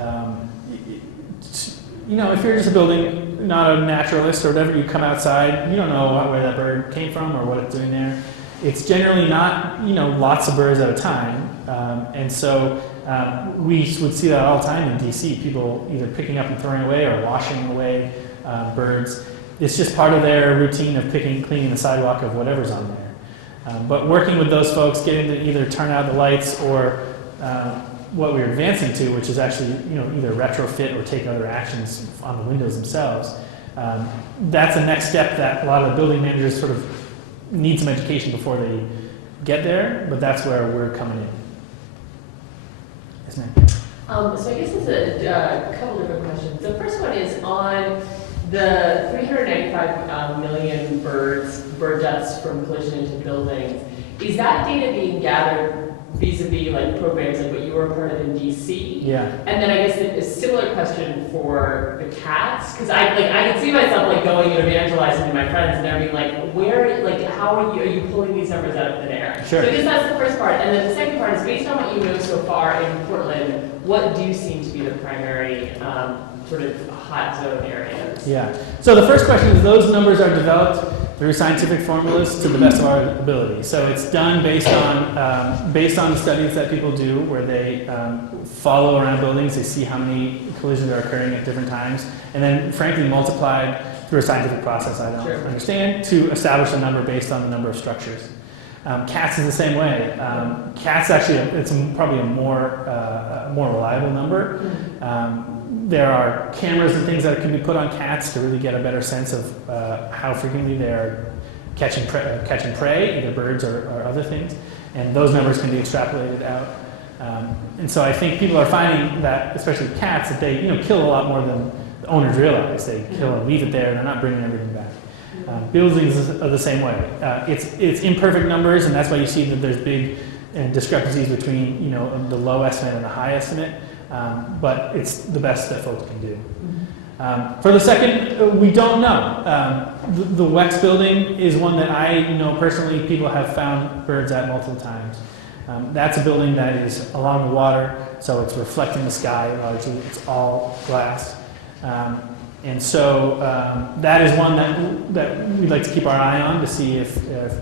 You know, if you're just a building, not a naturalist or whatever, you come outside, you don't know where that bird came from or what it's doing there. It's generally not, lots of birds at a time. And so we would see that all the time in DC, people either picking up and throwing away or washing away birds. It's just part of their routine of cleaning the sidewalk of whatever's on there. But working with those folks, getting to either turn out the lights or what we're advancing to, which is actually either retrofit or take other actions on the windows themselves. That's the next step that a lot of the building managers sort of need some education before they get there, but that's where we're coming in. Yes, ma'am. So I guess there's a couple different questions. The first one is on the 395 million bird deaths from collision into buildings. Is that data being gathered vis-a-vis like programs like what you were a part of in DC? Yeah. And then I guess a similar question for the cats, because I can see myself like going and evangelizing to my friends and they're being like, how are you pulling these numbers out of thin air? Sure. So I guess that's the first part. And then the second part is based on what you know so far in Portland, what do seem to be the primary sort of hot zone areas? Yeah. So the first question is those numbers are developed through scientific formulas to the best of our ability. So it's done based on the studies that people do, where they follow around buildings, they see how many collisions are occurring at different times, and then frankly multiplied through a scientific process I don't understand to establish a number based on the number of structures. Cats is the same way. Cats actually, it's probably a more reliable number. There are cameras and things that can be put on cats to really get a better sense of how frequently they're catching prey, either birds or other things, and those numbers can be extrapolated out. And so I think people are finding that, especially cats, that they kill a lot more than the owners realize. They kill and leave it there, and they're not bringing everything back. Buildings are the same way. It's imperfect numbers, and that's why you see that there's big and discrepancies between, you know, the low estimate and the high estimate, but it's the best that folks can do. For the second, we don't know. The Wex building is one that I know personally people have found birds at multiple times. That's a building that is along the water, so it's reflecting the sky largely. It's all glass. And so that is one that we'd like to keep our eye on to see if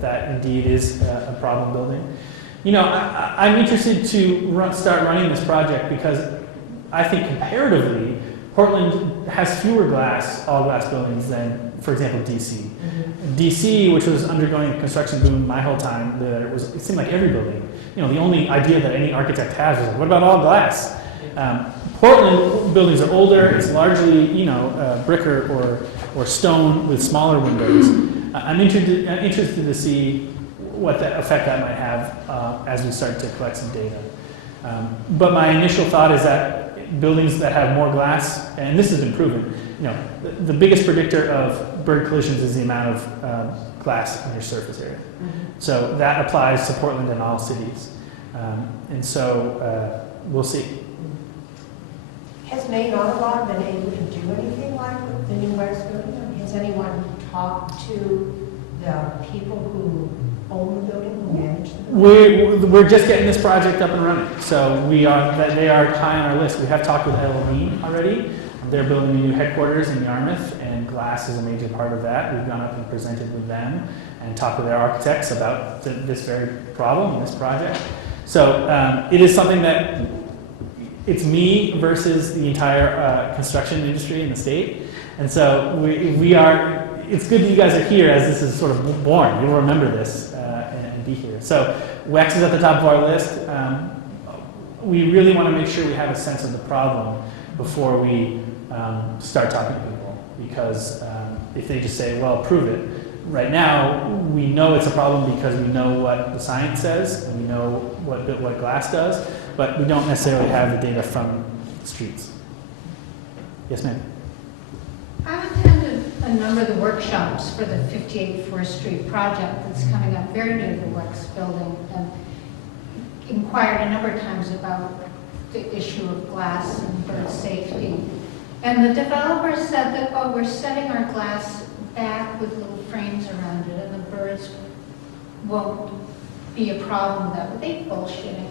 that indeed is a problem building. You know, I'm interested to start running this project because I think comparatively, Portland has fewer all glass buildings than, for example, DC. DC, which was undergoing a construction boom my whole time, it seemed like every building. You know, the only idea that any architect has was, what about all glass? Portland buildings are older. It's largely, you know, brick or stone with smaller windows. I'm interested to see what effect that might have as we start to collect some data. But my initial thought is that buildings that have more glass, and this has been proven, you know, the biggest predictor of bird collisions is the amount of glass on your surface area. So that applies to Portland and all cities. And so we'll see. Has Maine Audubon been able to do anything like with the new Wex building? Has anyone talked to the people who own the building, who manage the building? We're just getting this project up and running, so they are high on our list. We have talked with Lund already. They're building a new headquarters in Yarmouth, and glass is a major part of that. We've gone up and presented with them and talked with their architects about this very problem, this project. So it is something that it's me versus the entire construction industry in the state, and so we are. It's good that you guys are here as this is sort of born. You'll remember this and be here. So Wex is at the top of our list. We really want to make sure we have a sense of the problem before we start talking to people, because if they just say, well, prove it. Right now, we know it's a problem because we know what the science says, and we know what glass does, but we don't necessarily have the data from the streets. Yes, ma'am? I attended a number of the workshops for the 58 Forest Street project that's coming up very near the Wex building, and inquired a number of times about the issue of glass and bird safety. And the developer said that, oh, we're setting our glass back with little frames around it, and the birds won't be a problem with that. Were they bullshitting?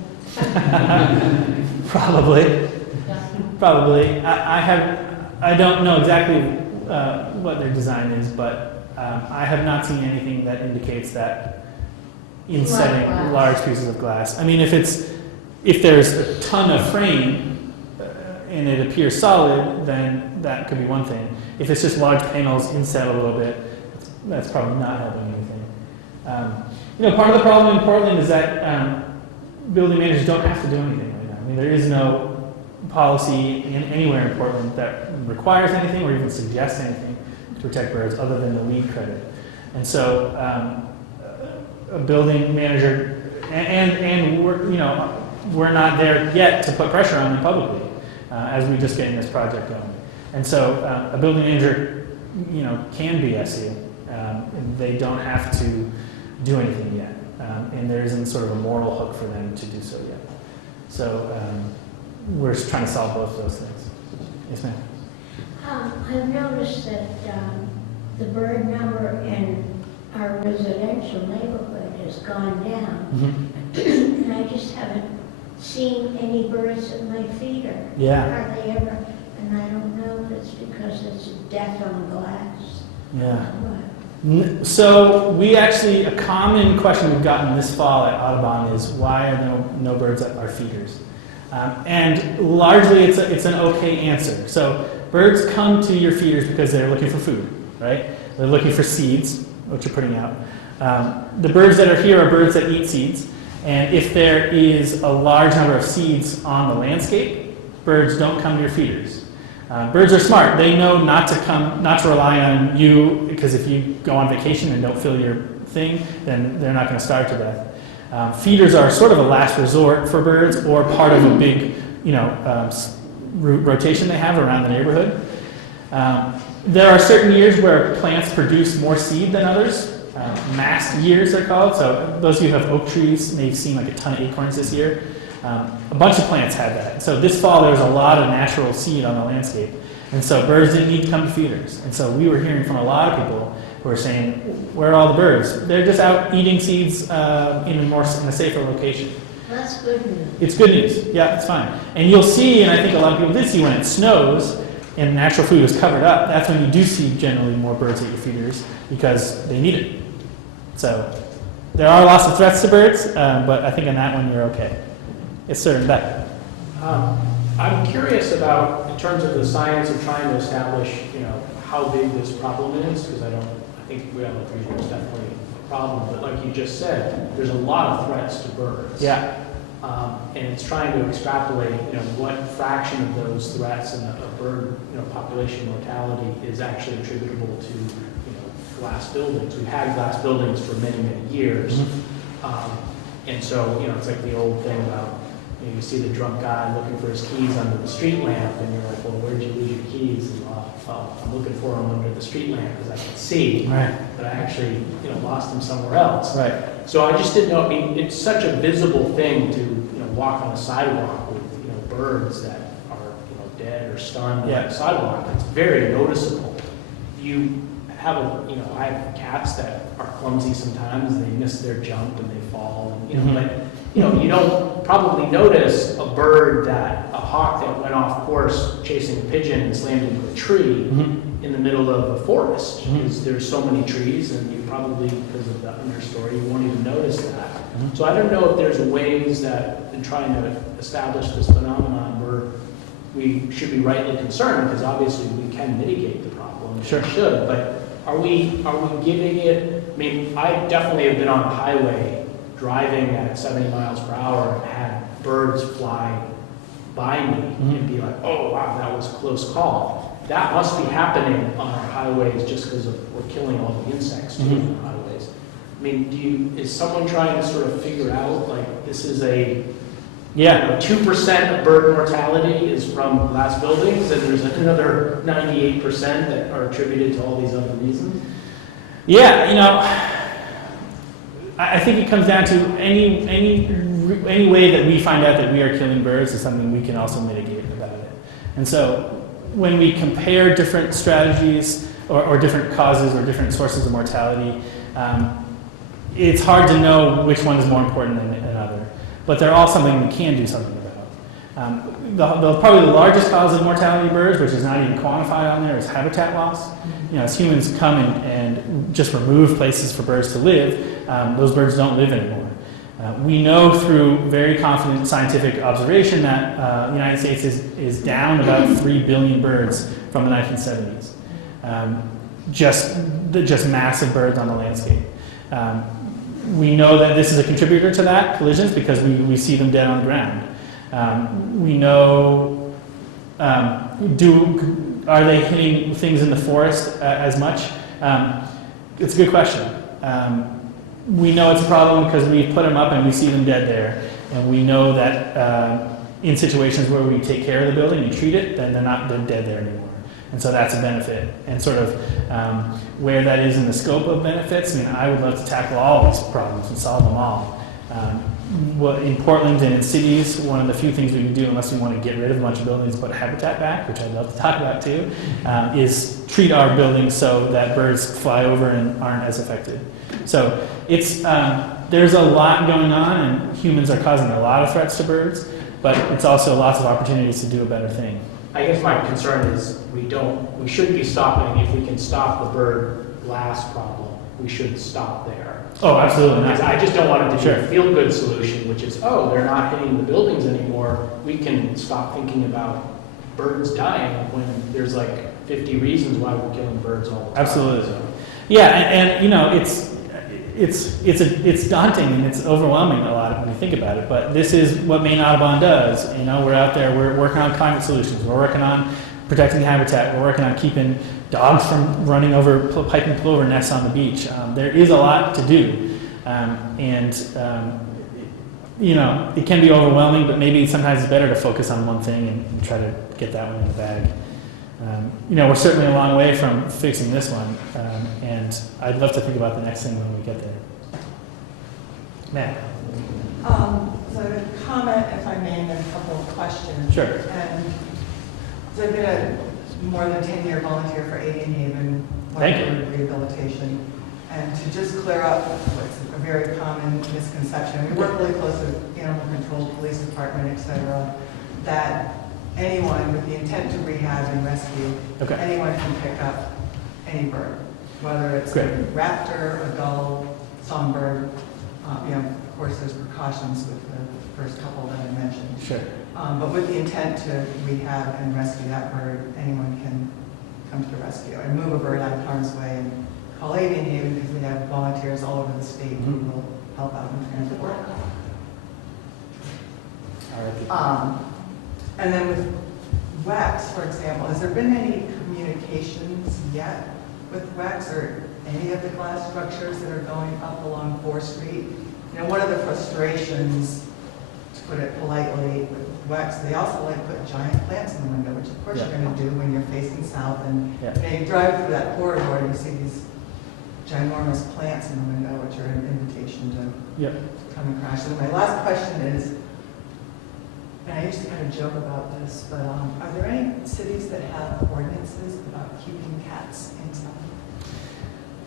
Probably. Yeah. Probably. I don't know exactly what their design is, but I have not seen anything that indicates that in setting large pieces of glass. I mean, if there's a ton of frame and it appears solid, then that could be one thing. If it's just large panels inset a little bit, that's probably not helping anything. You know, part of the problem in Portland is that building managers don't have to do anything right now. I mean, there is no policy anywhere in Portland that requires anything or even suggests anything to protect birds other than the lead credit. And so a building manager, and we're not there yet to put pressure on them publicly as we just getting this project going. And so a building manager, you know, can be SU, and they don't have to do anything yet. And there isn't sort of a moral hook for them to do so yet. So we're trying to solve both of those things. Yes, ma'am. I've noticed that the bird number in our residential neighborhood has gone down. And I just haven't seen any birds at my feeder. Yeah. Are they ever? And I don't know if it's because it's death on glass. Yeah. What? So we actually, a common question we've gotten this fall at Audubon is why are no birds at our feeders? And largely it's an okay answer. So birds come to your feeders because they're looking for food, right? They're looking for seeds, which you're putting out. The birds that are here are birds that eat seeds. And if there is a large number of seeds on the landscape, birds don't come to your feeders. Birds are smart. They know not to rely on you, because if you go on vacation and don't fill your thing, then they're not going to starve to death. Feeders are sort of a last resort for birds, or part of a big, rotation they have around the neighborhood. There are certain years where plants produce more seed than others, mast years, they're called. So those of you who have oak trees may have seen like a ton of acorns this year. A bunch of plants had that. So this fall there was a lot of natural seed on the landscape. And so birds didn't need to come to feeders. And so we were hearing from a lot of people who are saying, where are all the birds? They're just out eating seeds in a safer location. That's good news. It's good news. Yeah, it's fine. And you'll see, and I think a lot of people did see when it snows and natural food is covered up, that's when you do see generally more birds at your feeders because they need it. So there are lots of threats to birds, but I think on that one you're okay. Yes, sir, in back. I'm curious about, in terms of the science of trying to establish, how big this problem is, because I think we all agree there's definitely a problem, but like you just said, there's a lot of threats to birds. Yeah. And it's trying to extrapolate, what fraction of those threats and of bird, population mortality is actually attributable to, glass buildings. We've had glass buildings for many, many years. And so, it's like the old thing about, you see the drunk guy looking for his keys under the street lamp, and you're like, well, where'd you lose your keys? And well, I'm looking for them under the street lamp because I can see, Right. but I actually, lost them somewhere else. Right. So I just didn't know, it's such a visible thing to, walk on a sidewalk with, birds that are, dead or stunned on Yeah. the sidewalk. It's very noticeable. You have I have cats that are clumsy sometimes, they miss their jump and they fall, and, but, you don't probably notice a bird a hawk that went off course chasing a pigeon and slammed into a tree in the middle of a forest, because there's so many trees, and you probably, because of the understory, you won't even notice that. So I don't know if there's ways that, in trying to establish this phenomenon, where we should be rightly concerned, because obviously we can mitigate the problem. Sure. We should, but are we giving it, I definitely have been on the highway driving at 70 miles per hour and had birds fly by me and be like, oh wow, that was a close call. That must be happening on our highways just because we're killing all the insects too on the highways. Is someone trying to sort of figure out, like, this is 2% of bird mortality is from glass buildings, and there's another 98% that are attributed to all these other reasons? Yeah, I think it comes down to any way that we find out that we are killing birds is something we can also mitigate about it. And so when we compare different strategies or different causes or different sources of mortality, it's hard to know which one is more important than another. But they're all something we can do something about. Probably the largest cause of mortality of birds, which is not even quantified on there, is habitat loss. As humans come and just remove places for birds to live, those birds don't live anymore. We know through very confident scientific observation that the United States is down about 3 billion birds from the 1970s. Just massive birds on the landscape. We know that this is a contributor to that, collisions, because we see them dead on the ground. We know, are they hitting things in the forest as much? It's a good question. We know it's a problem because we put them up and we see them dead there. And we know that in situations where we take care of the building and treat it, then they're dead there anymore. And so that's a benefit. And sort of where that is in the scope of benefits, I would love to tackle all these problems and solve them all. In Portland and in cities, one of the few things we can do, unless we want to get rid of a bunch of buildings and put habitat back, which I'd love to talk about too, is treat our buildings so that birds fly over and aren't as affected. So there's a lot going on, and humans are causing a lot of threats to birds, but it's also lots of opportunities to do a better thing. I guess my concern is we shouldn't be stopping. If we can stop the bird glass problem, we should stop there. Oh, absolutely not. Because I just don't want it to be Sure. a feel-good solution, which is, they're not hitting the buildings anymore. We can stop thinking about birds dying when there's like 50 reasons why we're killing birds all the time. Absolutely. So, Yeah, and it's daunting and it's overwhelming a lot when you think about it. But this is what Maine Audubon does. We're out there. We're working on climate solutions. We're working on protecting habitat. We're working on keeping dogs from running over piping plover nests on the beach. There is a lot to do, it can be overwhelming. But maybe sometimes it's better to focus on one thing and try to get that one in the bag. We're certainly a long way from fixing this one, and I'd love to think about the next thing when we get there. Matt? So a comment, if I may, and a couple of questions. Sure. And so I've been a more than 10-year volunteer for Aid Haven, Thank you. rehabilitation. And to just clear up what's a very common misconception, we work really close with animal control, police department, et cetera, that anyone with the intent to rehab and rescue, Okay. anyone can pick up any bird, whether it's Great. a raptor, a gull, songbird. Of course, there's precautions with the first couple that I mentioned. Sure. But with the intent to rehab and rescue that bird, anyone can come to the rescue and move a bird out of harm's way and call Aid in Haven because we have volunteers all over the state who will help out in transport. All right. And then with WEX, for example, has there been any communications yet with WEX or any of the glass structures that are going up along 4th Street? One of the frustrations, to put it politely, with WEX, they also like put giant plants in the window, which of course Yeah. you're going to do when you're facing south. And Yeah. you drive through that corridor and you see these ginormous plants in the window, which are an invitation to Yep. come and crash. And my last question is, and I used to kind of joke about this, but are there any cities that have ordinances about keeping cats inside?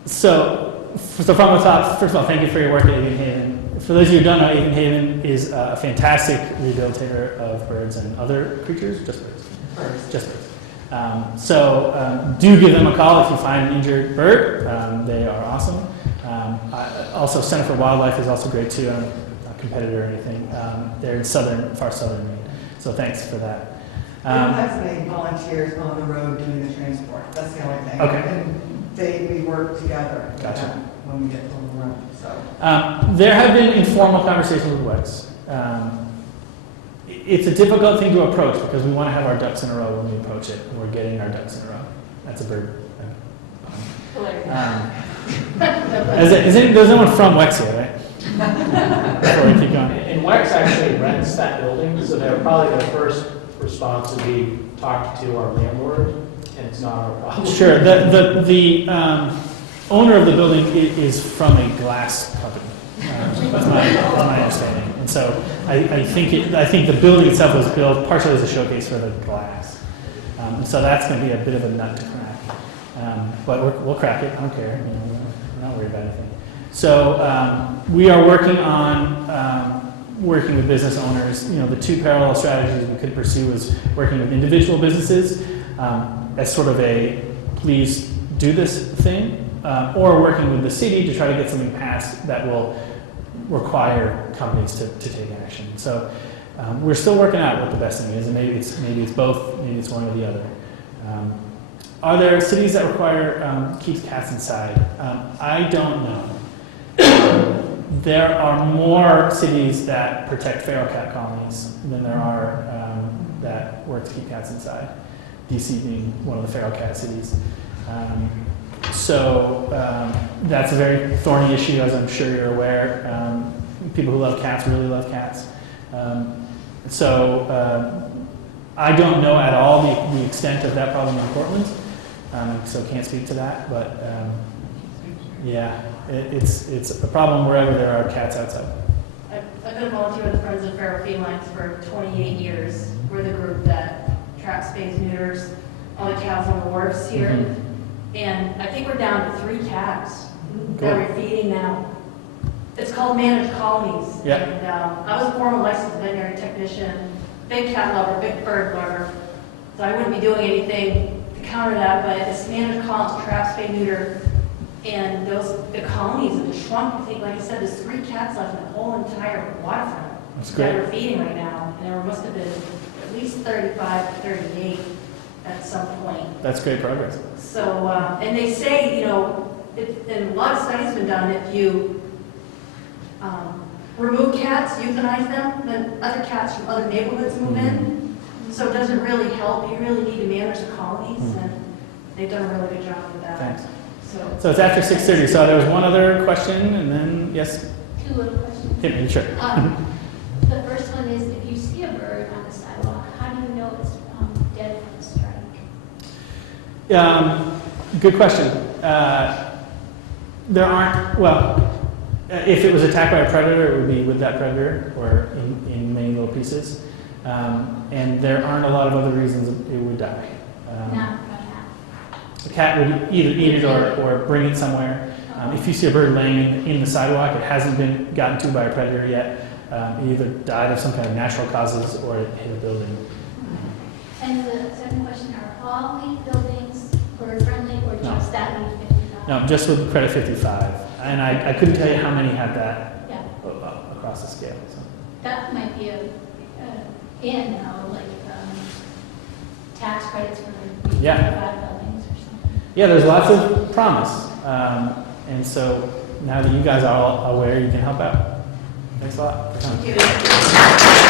So from the top, first of all, thank you for your work at Avon Haven. For those of you who don't know, Avon Haven is a fantastic rehabilitator of birds and other creatures, just birds. First. Just birds. Do give them a call if you find an injured bird. They are awesome. Also, Center for Wildlife is also great too. I'm not a competitor or anything. They're in far southern Maine. So thanks for that. We don't have many volunteers on the road doing the transport. That's the only thing. Okay. And we work together. Gotcha. When we get to the road, so. There have been informal conversations with WEX. It's a difficult thing to approach because we want to have our ducks in a row when we approach it. We're getting our ducks in a row. That's a bird. There's no one from WEX here, right? Before we keep going. And WEX actually rents that building, so they're probably the first response to be talk to our landlord, and it's not our problem. Sure. The owner of the building is from a glass company. That's my understanding. And so I think the building itself was built partially as a showcase for the glass. So that's going to be a bit of a nut to crack. But we'll crack it. I don't care. We're not worried about anything. So we are working on working with business owners. The two parallel strategies we could pursue is working with individual businesses as sort of a please do this thing, or working with the city to try to get something passed that will require companies to take action. So we're still working out what the best thing is, and maybe it's both, maybe it's one or the other. Are there cities that require keep cats inside? I don't know. There are more cities that protect feral cat colonies than there are that work to keep cats inside. DC being one of the feral cat cities. So that's a very thorny issue, as I'm sure you're aware. People who love cats really love cats. I don't know at all the extent of that problem in Portland, so can't speak to that. But yeah, it's a problem wherever there are cats outside. I've been a volunteer with Friends of Feral Felines for 28 years. We're the group that traps, spays, neuters all the cats on the wharfs here. Mhm. And I think we're down to 3 cats that we're feeding now. It's called managed colonies. Yeah. And I was a former licensed veterinary technician, big cat lover, big bird lover. So I wouldn't be doing anything to counter that, but it's managed colonies, trap, spay, neuter. And the colonies have shrunk. I think, like I said, there's 3 cats left in the whole entire waterfront That's that great. we're feeding right now. And there must have been at least 35 to 38 at some point. That's great progress. So, and they say, and a lot of studies have been done, if you remove cats, euthanize them, then other cats from other neighborhoods move in. So it doesn't really help. You really need to manage the colonies, and they've done a really good job with that. Thanks. So So it's after 6:30. So there was one other question, and then yes, 2 little questions. hit me. Sure. The first one is, if you see a bird on the sidewalk, how do you know it's dead from a strike? Good question. There aren't, well, if it was attacked by a predator, it would be with that predator or in many little pieces. And there aren't a lot of other reasons it would die. Not A cat would either eat it or bring it somewhere. If you see a bird laying in the sidewalk, it hasn't been gotten to by a predator yet. It either died of some kind of natural causes or it hit a building. And the second question, are all LEED buildings bird friendly or just that LEED 55? No, just with credit 55. And I couldn't tell you how many have that Yeah, across the scale. So. that might be like tax credits for LEED Yeah. 55 buildings or something. Yeah, there's lots of promise. And so now that you guys are all aware, you can help out. Thanks a lot for coming. Thank you.